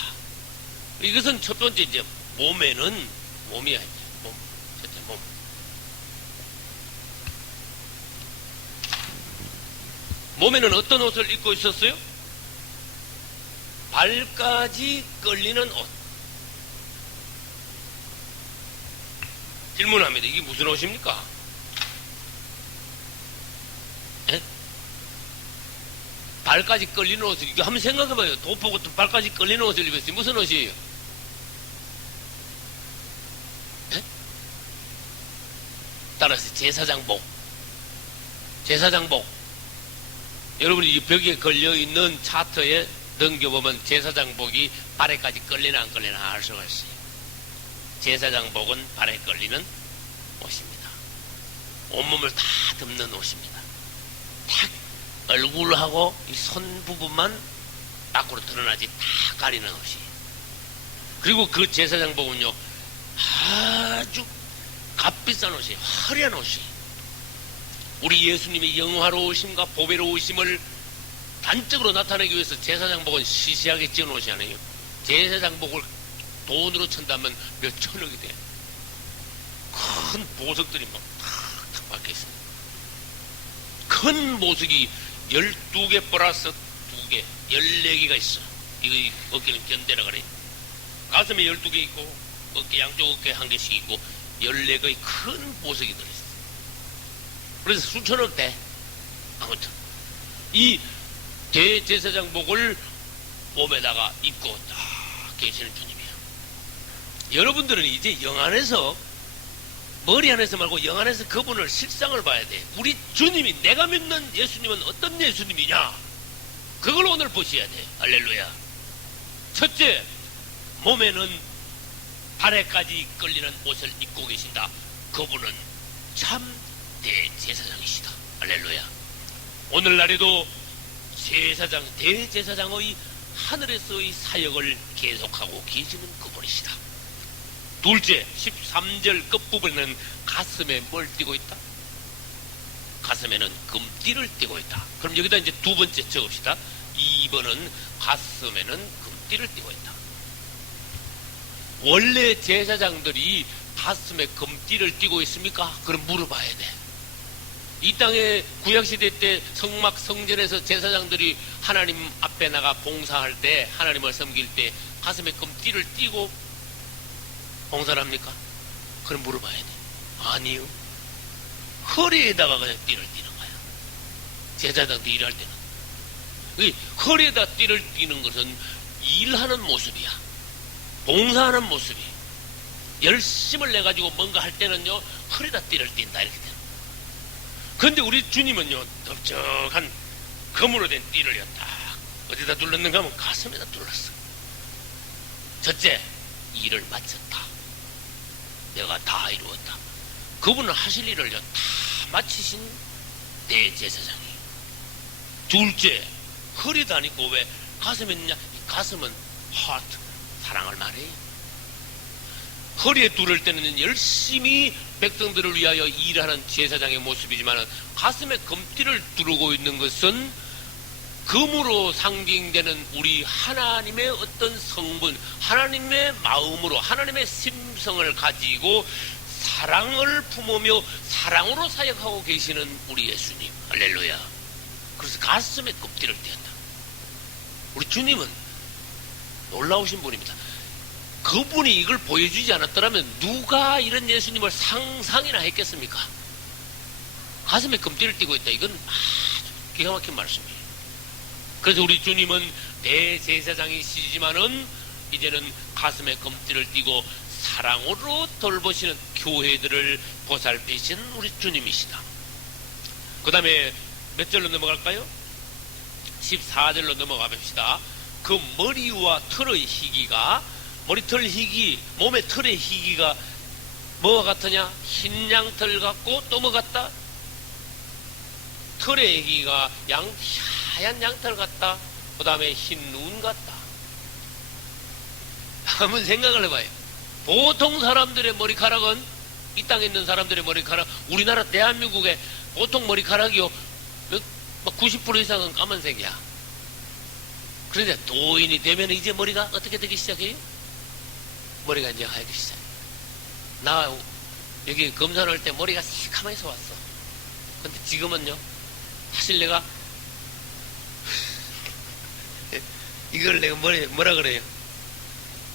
이것은 첫 번째 이제 몸에는 몸이야. 이제 몸. 첫째 몸. 몸에는 어떤 옷을 입고 있었어요? 발까지 걸리는 옷. 질문합니다. 이게 무슨 옷입니까? 에? 발까지 걸리는 옷을, 이거 한번 생각해봐요. 도포 같은 발까지 걸리는 옷을 입었어요. 무슨 옷이에요? 에? 따라서 제사장복. 제사장복. 여러분이 이 벽에 걸려있는 차트에 넘겨보면 제사장복이 발에까지 걸리나 안 걸리나 알 수가 있어요. 제사장복은 발에 걸리는 옷입니다. 온몸을 다 덮는 옷입니다. 딱 얼굴하고 이 손 부분만 밖으로 드러나지 다 가리는 옷이. 그리고 그 제사장복은요 아주 값비싼 옷이에요. 화려한 옷이. 우리 예수님의 영화로우심과 보배로우심을 단적으로 나타내기 위해서 제사장복은 시시하게 찍은 옷이 아니에요. 제사장복을 돈으로 친다면 몇 천억이 돼. 큰 보석들이 막 탁탁 박혀 있습니다. 큰 보석이 12개 플러스 2개, 14개가 있어. 이거 어깨는 견대라 그래. 가슴에 12개 있고, 어깨, 양쪽 어깨에 1개씩 있고, 14개의 큰 보석이 들어있어. 그래서 수천억 돼. 아무튼. 이 대제사장복을 몸에다가 입고 딱 계시는 주님이에요. 여러분들은 이제 영 안에서, 머리 안에서 말고 영 안에서 그분을 실상을 봐야 돼. 우리 주님이, 내가 믿는 예수님은 어떤 예수님이냐? 그걸 오늘 보셔야 돼. 할렐루야. 첫째, 몸에는 발에까지 걸리는 옷을 입고 계신다. 그분은 참 대제사장이시다. 할렐루야. 오늘날에도 제사장, 대제사장의 하늘에서의 사역을 계속하고 계시는 그분이시다. 둘째, 13절 끝부분에는 가슴에 뭘 띠고 있다? 가슴에는 금띠를 띠고 있다. 그럼 여기다 이제 두 번째 적읍시다. 2번은 가슴에는 금띠를 띠고 있다. 원래 제사장들이 가슴에 금띠를 띠고 있습니까? 그럼 물어봐야 돼. 이 땅에 구약시대 때 성막 성전에서 제사장들이 하나님 앞에 나가 봉사할 때, 하나님을 섬길 때 가슴에 금띠를 띠고 봉사를 합니까? 그럼 물어봐야 돼. 아니요. 허리에다가 그냥 띠를 띠는 거야. 제사장도 일할 때는. 이 허리에다 띠를 띠는 것은 일하는 모습이야. 봉사하는 모습이. 열심을 내가지고 뭔가 할 때는요, 허리에다 띠를 띈다, 이렇게 되는. 그런데 우리 주님은요, 넓적한 금으로 된 띠를요, 딱 어디다 둘렀는가 하면 가슴에다 둘렀어. 첫째, 일을 마쳤다. 내가 다 이루었다. 그분은 하실 일을요, 다 마치신 대제사장이. 둘째, 허리도 안 있고 왜 가슴에 있느냐? 이 가슴은 하트, 사랑을 말해요. 허리에 두를 때는 열심히 백성들을 위하여 일하는 제사장의 모습이지만 가슴에 금띠를 두르고 있는 것은 금으로 상징되는 우리 하나님의 어떤 성분, 하나님의 마음으로, 하나님의 심성을 가지고 사랑을 품으며 사랑으로 사역하고 계시는 우리 예수님. 할렐루야. 그래서 가슴에 금띠를 띄었다. 우리 주님은 놀라우신 분입니다. 그분이 이걸 보여주지 않았더라면 누가 이런 예수님을 상상이나 했겠습니까? 가슴에 금띠를 띠고 있다. 이건 아주 기가 막힌 말씀이에요. 그래서 우리 주님은 대제사장이시지만은 이제는 가슴에 금띠를 띠고 사랑으로 돌보시는 교회들을 보살피신 우리 주님이시다. 그 다음에 몇 절로 넘어갈까요? 14절로 넘어가 봅시다. 그 머리와 털의 희기가, 머리털 희기, 몸의 털의 희기가 뭐가 같으냐? 흰 양털 같고 또 뭐 같다? 털의 희기가 하얀 양털 같다. 그 다음에 흰 눈 같다. 한번 생각을 해봐요. 보통 사람들의 머리카락은, 이 땅에 있는 사람들의 머리카락, 우리나라 대한민국의 보통 머리카락이요, 90% 이상은 까만색이야. 그런데 도인이 되면 이제 머리가 어떻게 되기 시작해요? 머리가 이제 하얗게 시작해요. 나 여기 검사할 때 머리가 새카매서 왔어. 근데 지금은요, 사실 내가 이걸 내가 뭐라 그래요?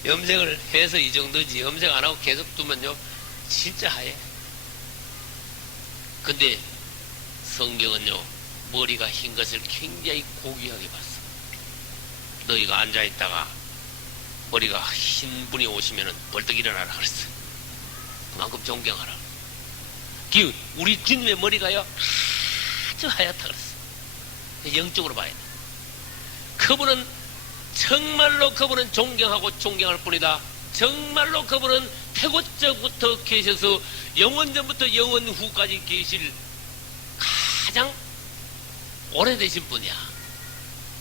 염색을 해서 이 정도지, 염색 안 하고 계속 두면요 진짜 하얘. 근데 성경은요 머리가 흰 것을 굉장히 고귀하게 봤어. 너희가 앉아있다가 머리가 흰 분이 오시면은 벌떡 일어나라 그랬어. 그만큼 존경하라. 우리 주님의 머리가요 아주 하얗다 그랬어. 영적으로 봐야 돼. 그분은 정말로 그분은 존경하고 존경할 뿐이다. 정말로 그분은 태고적부터 계셔서 영원전부터 영원 후까지 계실 가장 오래되신 분이야.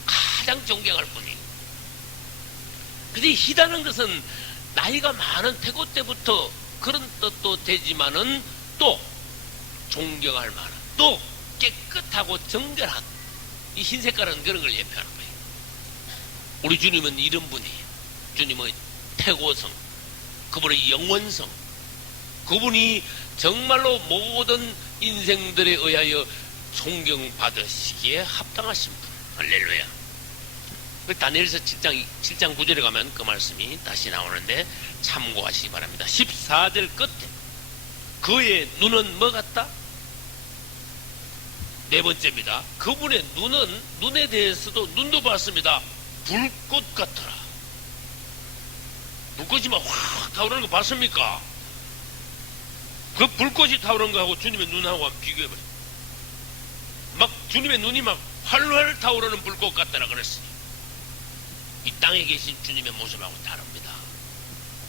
가장 존경할 분이. 근데 희다는 것은 나이가 많은 태고 때부터 그런 뜻도 되지만은 또 존경할 만한, 또 깨끗하고 정결한, 이 흰 색깔은 그런 걸 예표하는 거예요. 우리 주님은 이런 분이에요. 주님의 태고성, 그분의 영원성, 그분이 정말로 모든 인생들에 의하여 존경받으시기에 합당하신 분. 할렐루야. 다니엘서 7장 9절에 가면 그 말씀이 다시 나오는데 참고하시기 바랍니다. 14절 끝에 그의 눈은 뭐 같다? 네 번째입니다. 그분의 눈은, 눈에 대해서도 눈도 봤습니다. 불꽃 같더라. 불꽃이 막 확 타오르는 거 봤습니까? 그 불꽃이 타오르는 거하고 주님의 눈하고 한번 비교해봐요. 막 주님의 눈이 막 활활 타오르는 불꽃 같더라 그랬어요. 이 땅에 계신 주님의 모습하고 다릅니다.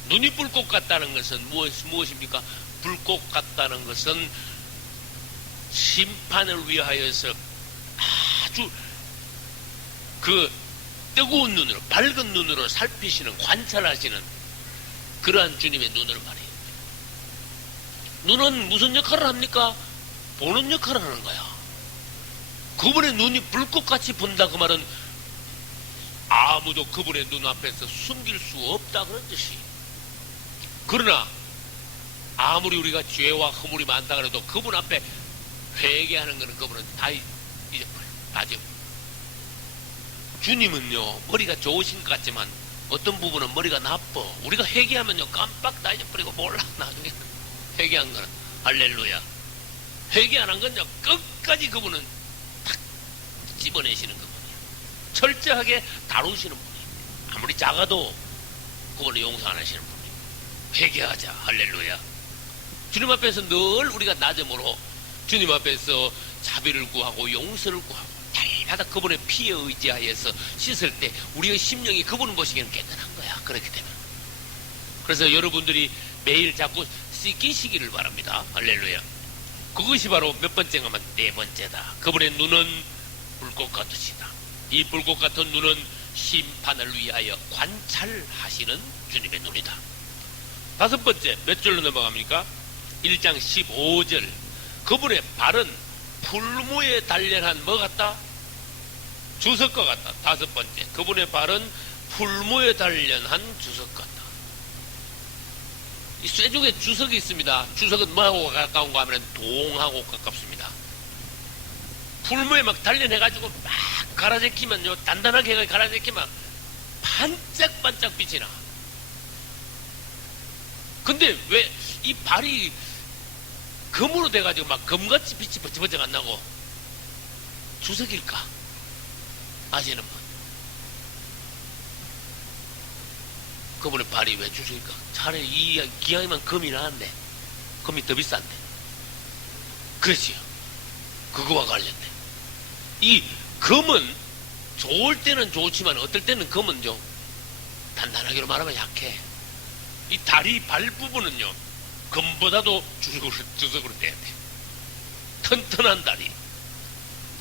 눈이 불꽃 같다는 것은 무엇입니까? 불꽃 같다는 것은 심판을 위하여서 아주 그 뜨거운 눈으로, 밝은 눈으로 살피시는, 관찰하시는 그러한 주님의 눈을 말해요. 눈은 무슨 역할을 합니까? 보는 역할을 하는 거야. 그분의 눈이 불꽃같이 본다 그 말은 아무도 그분의 눈앞에서 숨길 수 없다 그런 뜻이. 그러나 아무리 우리가 죄와 허물이 많다 그래도 그분 앞에 회개하는 것은 그분은 다 잊어버려요. 다 잊어버려요. 주님은요 머리가 좋으신 것 같지만 어떤 부분은 머리가 나빠. 우리가 회개하면요 깜빡 다 잊어버리고 몰라. 나중에 회개한 거는. 할렐루야. 회개 안 한 건요 끝까지 그분은 탁 집어내시는 거예요. 철저하게 다루시는 분이. 아무리 작아도 그분을 용서 안 하시는 분이. 회개하자. 할렐루야. 주님 앞에서 늘 우리가 낮음으로 주님 앞에서 자비를 구하고 용서를 구하고 날마다 그분의 피에 의지하여서 씻을 때 우리의 심령이 그분을 보시기에는 깨끗한 거야. 그렇게 되면. 그래서 여러분들이 매일 자꾸 씻기시기를 바랍니다. 할렐루야. 그것이 바로 몇 번째가 하면 네 번째다. 그분의 눈은 불꽃 같으시다. 이 불꽃 같은 눈은 심판을 위하여 관찰하시는 주님의 눈이다. 다섯 번째, 몇 절로 넘어갑니까? 1장 15절. 그분의 발은 풀무에 단련한 뭐 같다? 주석과 같다. 다섯 번째, 그분의 발은 풀무에 단련한 주석 같다. 이 쇠죽에 주석이 있습니다. 주석은 뭐하고 가까운가 하면 동하고 가깝습니다. 풀무에 막 단련해가지고 막 갈아제키면요, 단단하게 갈아제키면 반짝반짝 빛이 나. 근데 왜 이 발이 금으로 돼가지고 막 금같이 빛이 버쩍버쩍 안 나고 주석일까? 아시는 분? 그분의 발이 왜 주석일까? 차라리 이 기왕이면 금이 나은데, 금이 더 비싼데. 그렇지요. 그거와 관련돼. 이 금은 좋을 때는 좋지만 어떨 때는 금은 좀 단단하기로 말하면 약해. 이 다리 발 부분은요 금보다도 주석으로 떼야 돼. 튼튼한 다리,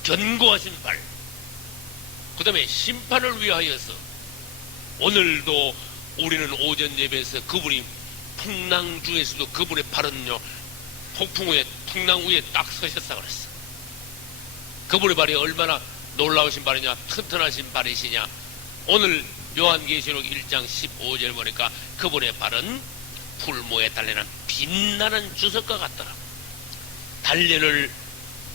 견고하신 발. 그 다음에 심판을 위하여서 오늘도 우리는 오전 예배에서 그분이 풍랑 중에서도 그분의 발은요, 폭풍 후에 풍랑 위에 딱 서셨다 그랬어. 그분의 발이 얼마나 놀라우신 발이냐, 튼튼하신 발이시냐. 오늘 요한계시록 1장 15절 보니까 그분의 발은 풀무에 달려난 빛나는 주석과 같더라. 단련을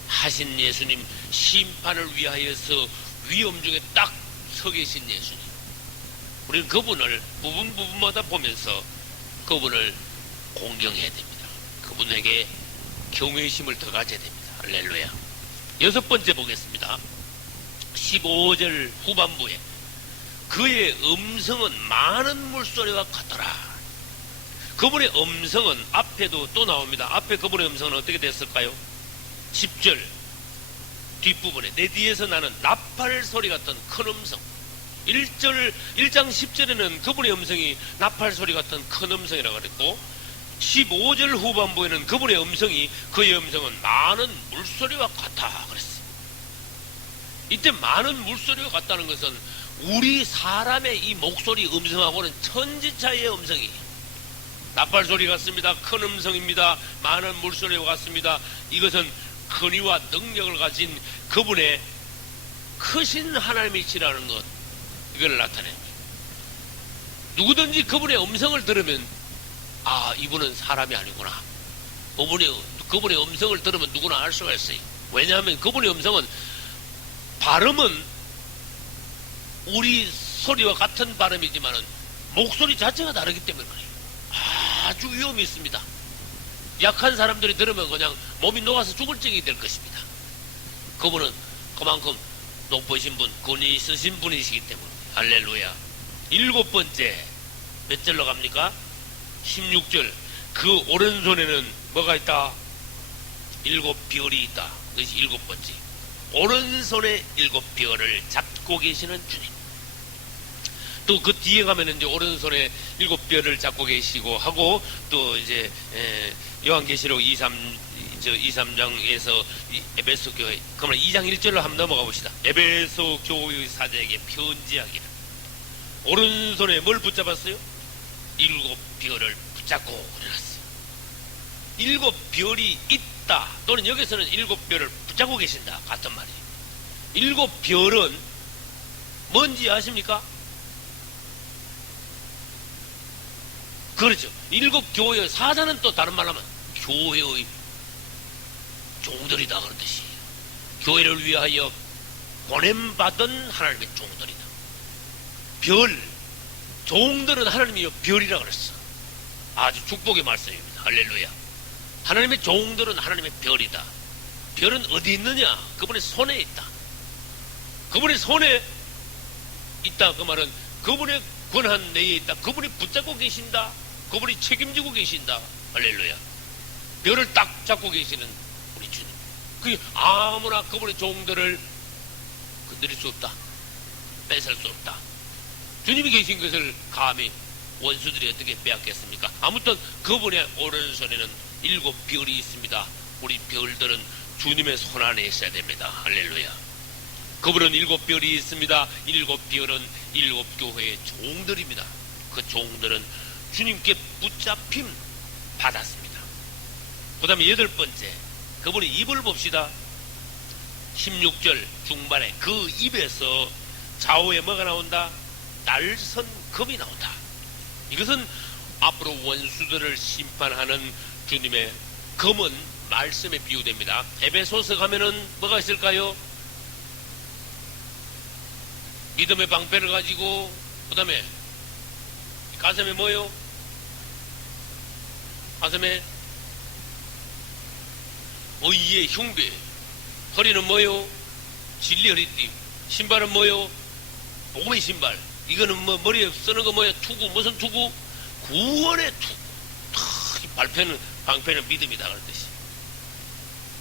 하신 예수님, 심판을 위하여서 위험 중에 딱 서 계신 예수님, 우리는 그분을 부분마다 보면서 그분을 공경해야 됩니다. 그분에게 경외심을 더 가져야 됩니다. 할렐루야. 여섯 번째 보겠습니다. 15절 후반부에 그의 음성은 많은 물소리와 같더라. 그분의 음성은 앞에도 또 나옵니다. 앞에 그분의 음성은 어떻게 됐을까요? 10절 뒷부분에 내 뒤에서 나는 나팔 소리 같은 큰 음성. 1장 10절에는 그분의 음성이 나팔 소리 같은 큰 음성이라고 그랬고, 15절 후반부에는 그분의 음성이, 그의 음성은 많은 물소리와 같아 그랬어요. 이때 많은 물소리와 같다는 것은 우리 사람의 이 목소리 음성하고는 천지차이의 음성이에요. 나팔 소리 같습니다. 큰 음성입니다. 많은 물소리와 같습니다. 이것은 권위와 능력을 가진 그분의 크신 하나님이시라는 것, 이걸 나타냅니다. 누구든지 그분의 음성을 들으면 아, 이분은 사람이 아니구나. 그분의 음성을 들으면 누구나 알 수가 있어요. 왜냐하면 그분의 음성은 발음은 우리 소리와 같은 발음이지만은 목소리 자체가 다르기 때문에 그래요. 아주 위험이 있습니다. 약한 사람들이 들으면 그냥 몸이 녹아서 죽을 정이 될 것입니다. 그분은 그만큼 높으신 분, 권위 있으신 분이시기 때문에. 할렐루야. 일곱 번째 몇 절로 갑니까? 16절. 그 오른손에는 뭐가 있다? 일곱 별이 있다. 그것이 일곱 번째. 오른손에 일곱 별을 잡고 계시는 주님. 또 그 뒤에 가면은 이제 오른손에 일곱 별을 잡고 계시고 하고, 또 이제 요한계시록 23장에서 에베소 교회, 그러면 2장 1절로 한번 넘어가 봅시다. 에베소 교회 사자에게 편지하기를. 오른손에 뭘 붙잡았어요? 일곱 별을 붙잡고 일어났어요. 일곱 별이 있다, 또는 여기서는 일곱 별을 붙잡고 계신다 같은 말이에요. 일곱 별은 뭔지 아십니까? 그렇죠. 일곱 교회의 사자는 또 다른 말로 하면 교회의 종들이다 그런 뜻이에요. 교회를 위하여 보냄받은 하나님의 종들이다. 별, 종들은 하나님이 별이라 그랬어. 아주 축복의 말씀입니다. 할렐루야. 하나님의 종들은 하나님의 별이다. 별은 어디 있느냐? 그분의 손에 있다. 그분의 손에 있다 그 말은 그분의 권한 내에 있다. 그분이 붙잡고 계신다. 그분이 책임지고 계신다. 할렐루야. 별을 딱 잡고 계시는 우리 주님. 그 아무나 그분의 종들을 건드릴 수 없다. 뺏을 수 없다. 주님이 계신 것을 감히 원수들이 어떻게 빼앗겠습니까? 아무튼 그분의 오른손에는 일곱 별이 있습니다. 우리 별들은 주님의 손 안에 있어야 됩니다. 할렐루야. 그분은 일곱 별이 있습니다. 일곱 별은 일곱 교회의 종들입니다. 그 종들은 주님께 붙잡힘 받았습니다. 그 다음에 여덟 번째, 그분의 입을 봅시다. 16절 중반에 그 입에서 좌우에 뭐가 나온다? 날선 검이 나온다. 이것은 앞으로 원수들을 심판하는 주님의 검은 말씀에 비유됩니다. 에베소서 가면은 뭐가 있을까요? 믿음의 방패를 가지고, 그 다음에 가슴에 뭐요? 가슴에 의의 흉배, 허리는 뭐요? 진리 허리띠, 신발은 뭐요? 복음의 신발. 이거는 뭐 머리에 쓰는 거 뭐야? 투구, 무슨 투구? 구원의 투구. 발패는, 방패는 믿음이다 그런 뜻이.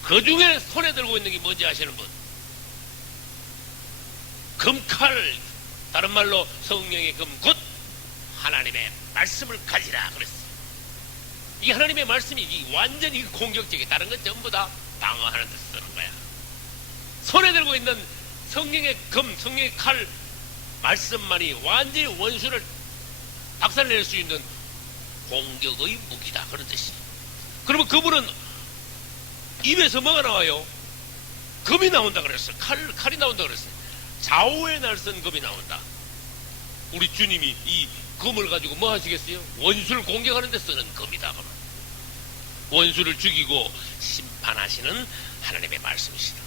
그 중에 손에 들고 있는 게 뭔지 아시는 분? 금칼, 다른 말로 성령의 금, 곧 하나님의 말씀을 가지라 그랬어요. 이 하나님의 말씀이 완전히 공격적이, 다른 건 전부 다 방어하는 데 쓰는 거야. 손에 들고 있는 성령의 금, 성령의 칼 말씀만이 완전히 원수를 박살낼 수 있는 공격의 무기다, 그런 뜻이. 그러면 그분은 입에서 뭐가 나와요? 검이 나온다 그랬어요. 칼이 나온다 그랬어요. 좌우의 날선 검이 나온다. 우리 주님이 이 검을 가지고 뭐 하시겠어요? 원수를 공격하는 데 쓰는 검이다. 원수를 죽이고 심판하시는 하나님의 말씀이시다.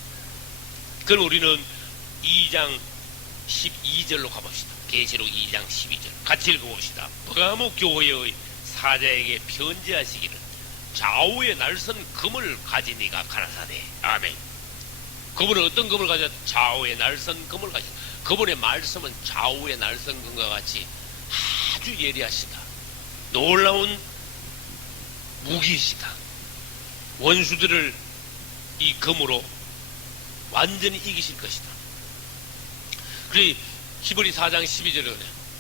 그럼 우리는 2장 12절로 가봅시다. 계시록 2장 12절 같이 읽어봅시다. 버가모 교회의 사자에게 편지하시기를 좌우의 날선 검을 가진 이가 가라사대. 아멘. 그분은 어떤 검을 가져? 좌우의 날선 검을 가져. 그분의 말씀은 좌우의 날선 검과 같이 아주 예리하시다. 놀라운 무기이시다. 원수들을 이 검으로 완전히 이기실 것이다. 그래 히브리 4장 12절에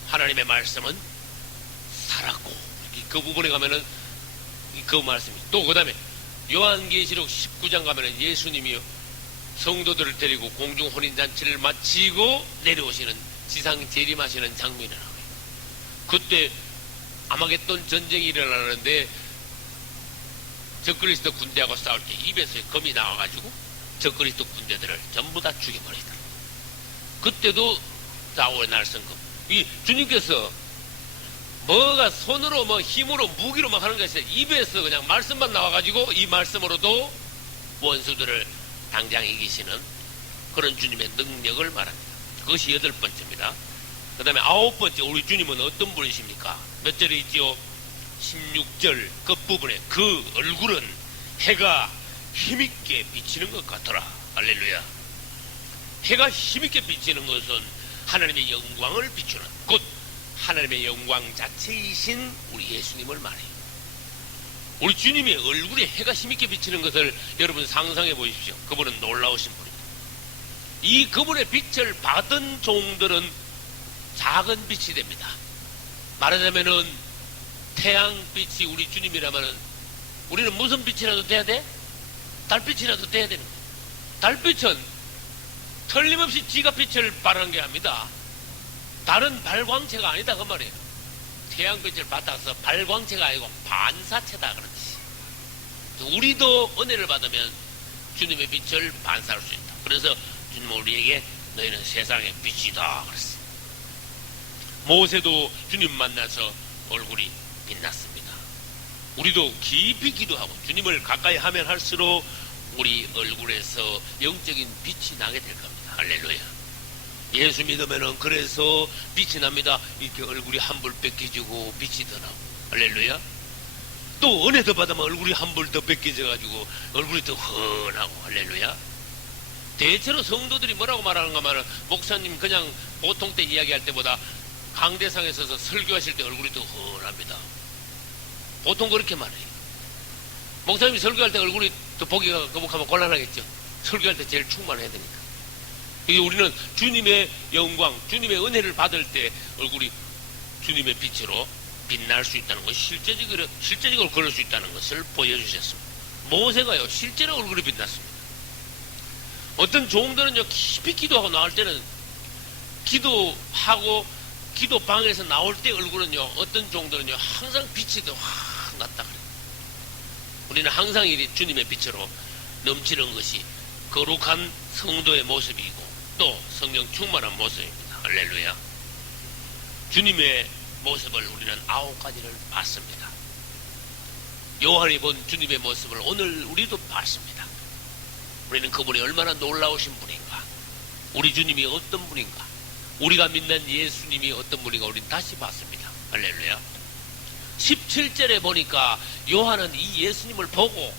하나님의 말씀은 살았고, 그 부분에 가면은 그 말씀이 또 그 다음에 요한계시록 19장 가면은 예수님이 성도들을 데리고 공중 혼인잔치를 마치고 내려오시는, 지상 재림하시는 장면이 나와요. 그때 아마겟돈 전쟁이 일어나는데 적그리스도 군대하고 싸울 때 입에서 검이 나와가지고 적그리스도 군대들을 전부 다 죽여버리더라. 그때도 좌우의 날선검. 이 주님께서 뭐가 손으로 뭐 힘으로 무기로 막 하는 것이 아니라 입에서 그냥 말씀만 나와가지고 이 말씀으로도 원수들을 당장 이기시는 그런 주님의 능력을 말합니다. 그것이 8번째입니다. 그 다음에 9번째, 우리 주님은 어떤 분이십니까? 몇 절에 있지요? 16절 끝부분에 그 얼굴은 해가 힘있게 비치는 것 같더라. 할렐루야. 해가 힘있게 비치는 것은 하나님의 영광을 비추는, 곧 하나님의 영광 자체이신 우리 예수님을 말해요. 우리 주님의 얼굴에 해가 힘있게 비치는 것을 여러분 상상해 보십시오. 그분은 놀라우신 분입니다. 이 그분의 빛을 받은 종들은 작은 빛이 됩니다. 말하자면은 태양빛이 우리 주님이라면은 우리는 무슨 빛이라도 돼야 돼? 달빛이라도 돼야 되는 거예요. 달빛은 틀림없이 지가 빛을 발하는 게 아닙니다. 다른 발광체가 아니다 그 말이에요. 태양빛을 받아서 발광체가 아니고 반사체다 그렇지. 우리도 은혜를 받으면 주님의 빛을 반사할 수 있다. 그래서 주님은 우리에게 너희는 세상의 빛이다 그랬어요. 모세도 주님 만나서 얼굴이 빛났습니다. 우리도 깊이 기도하고 주님을 가까이 하면 할수록 우리 얼굴에서 영적인 빛이 나게 될 겁니다. 할렐루야. 예수 믿으면은 그래서 빛이 납니다. 이렇게 얼굴이 한불 뺏겨지고 빛이 더 나고. 할렐루야. 또 은혜 더 받으면 얼굴이 한불 더 뺏겨져가지고 얼굴이 더 훤하고. 할렐루야. 대체로 성도들이 뭐라고 말하는가 하면 목사님 그냥 보통 때 이야기할 때보다 강대상에 서서 설교하실 때 얼굴이 더 훤합니다. 보통 그렇게 말해요. 목사님이 설교할 때 얼굴이 더 보기가 거북하면 곤란하겠죠. 설교할 때 제일 충만해야 되니까. 우리는 주님의 영광, 주님의 은혜를 받을 때 얼굴이 주님의 빛으로 빛날 수 있다는 것, 실제적으로 그럴 수 있다는 것을 보여주셨습니다. 모세가요, 실제로 얼굴이 빛났습니다. 어떤 종들은요, 깊이 기도하고 나올 때는 기도하고 기도방에서 나올 때 얼굴은요, 어떤 종들은요, 항상 빛이 더 확 났다 그래요. 우리는 항상 이 주님의 빛으로 넘치는 것이 거룩한 성도의 모습이고 또 성령 충만한 모습입니다. 할렐루야. 주님의 모습을 우리는 9가지를 봤습니다. 요한이 본 주님의 모습을 오늘 우리도 봤습니다. 우리는 그분이 얼마나 놀라우신 분인가, 우리 주님이 어떤 분인가, 우리가 믿는 예수님이 어떤 분인가 우리는 다시 봤습니다. 할렐루야. 17절에 보니까 요한은 이 예수님을 보고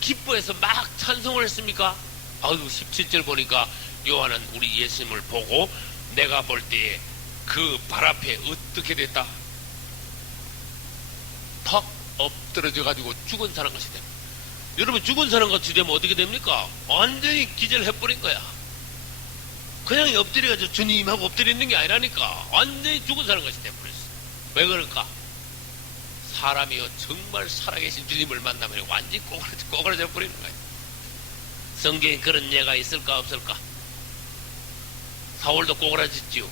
기뻐해서 막 찬송을 했습니까? 아유, 17절 보니까 요한은 우리 예수님을 보고 내가 볼 때에 그 발 앞에 어떻게 됐다? 턱 엎드러져 가지고 죽은 사람 같이 됩니다. 여러분, 죽은 사람 같이 되면 어떻게 됩니까? 완전히 기절해버린 거야. 그냥 엎드려가지고 주님하고 엎드리는 게 아니라니까. 완전히 죽은 사람 같이 돼버렸어. 왜 그럴까? 사람이요, 정말 살아계신 주님을 만나면 완전히 꼬그라져 버리는 거예요. 성경에 그런 예가 있을까 없을까? 사울도 꼬그라졌지요.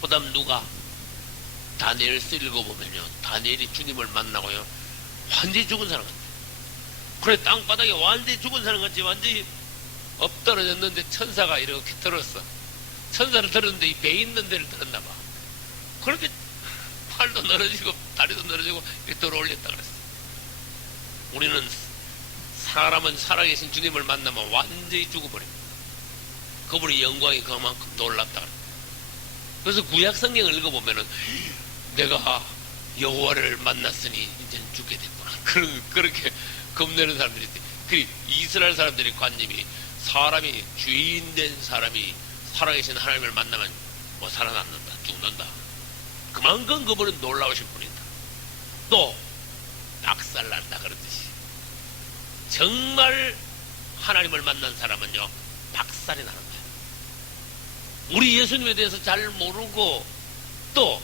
그 다음 누가? 다니엘서 읽어보면요, 다니엘이 주님을 만나고요, 완전히 죽은 사람 같아요. 그래, 땅바닥에 완전히 죽은 사람 같이 완전히 엎드러졌는데 천사가 이렇게 들었어. 천사를 들었는데 이 배 있는 데를 들었나 봐. 그렇게 팔도 늘어지고 다리도 늘어지고 이렇게 들어올렸다 그랬어. 우리는 사람은 살아계신 주님을 만나면 완전히 죽어버립니다. 그분의 영광이 그만큼 놀랍다 그랬어. 그래서 구약 성경을 읽어보면은 내가 여호와를 만났으니 이제는 죽게 됐구나. 그렇게 겁내는 사람들이 있대. 그 이스라엘 사람들의 관념이 사람이 죄인된 사람이 살아계신 하나님을 만나면 뭐 살아남는다, 죽는다. 그만큼 그분은 놀라우신 분이다. 또 낙살난다 그러듯이 정말 하나님을 만난 사람은요 박살이 나는 거예요. 우리 예수님에 대해서 잘 모르고 또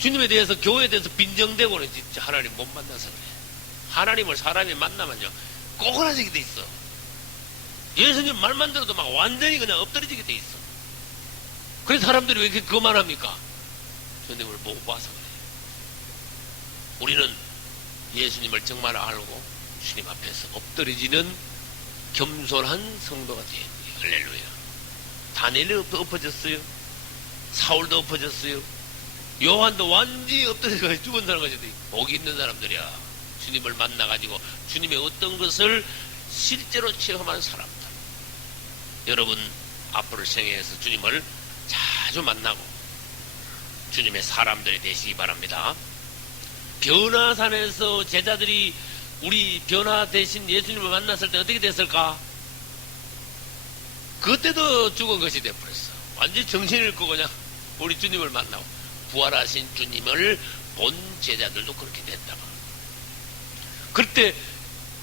주님에 대해서 교회에 대해서 빈정대고는 진짜 하나님 못 만나서 그래. 하나님을 사람이 만나면요 꼬그라지게 돼 있어. 예수님 말만 들어도 막 완전히 그냥 엎드려지게 돼 있어. 그래서 사람들이 왜 이렇게 거만합니까? 주님을 못 봐서 그래. 우리는 예수님을 정말 알고 주님 앞에서 엎드려지는 겸손한 성도가 돼야 돼요. 할렐루야. 다니엘이 엎어졌어요. 사울도 엎어졌어요. 요한도 완전히 엎드려서 죽은 사람 같이 돼. 복이 있는 사람들이야. 주님을 만나가지고 주님의 어떤 것을 실제로 체험하는 사람들. 여러분 앞으로 생애에서 주님을 자주 만나고 주님의 사람들이 되시기 바랍니다. 변화산에서 제자들이 우리 변화 대신 예수님을 만났을 때 어떻게 됐을까? 그때도 죽은 것이 되어버렸어. 완전히 정신을 잃고 그냥 우리 주님을 만나고 부활하신 주님을 본 제자들도 그렇게 됐다가 그때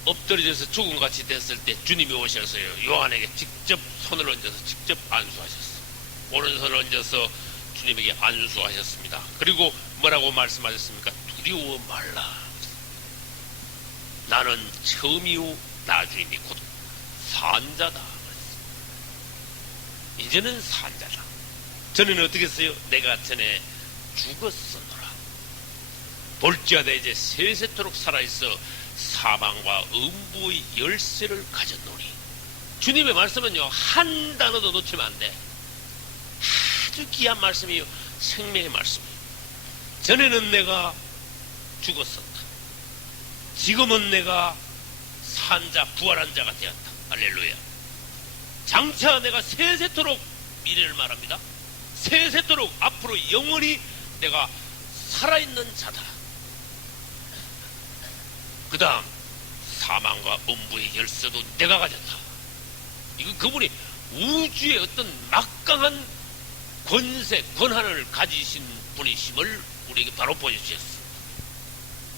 엎드려져서 죽음같이 됐을 때 주님이 오셔서요 요한에게 직접 손을 얹어서 직접 안수하셨어. 오른손을 얹어서 주님에게 안수하셨습니다. 그리고 뭐라고 말씀하셨습니까? 두려워 말라. 나는 처음이요 나중이니 곧 산자다. 이제는 산자다. 전에는 어떻게 했어요? 내가 전에 죽었었노라. 볼지어다 이제 세세토록 살아있어 사망과 음부의 열쇠를 가졌노니. 주님의 말씀은요 한 단어도 놓치면 안 돼. 아주 귀한 말씀이에요. 생명의 말씀이에요. 전에는 내가 죽었었다. 지금은 내가 산자 부활한 자가 되었다. 할렐루야. 장차 내가 세세토록 미래를 말합니다. 세세토록 앞으로 영원히 내가 살아있는 자다. 그 다음 사망과 음부의 열쇠도 내가 가졌다. 이건 그분이 우주의 어떤 막강한 권세, 권한을 가지신 분이심을 우리에게 바로 보여주셨어.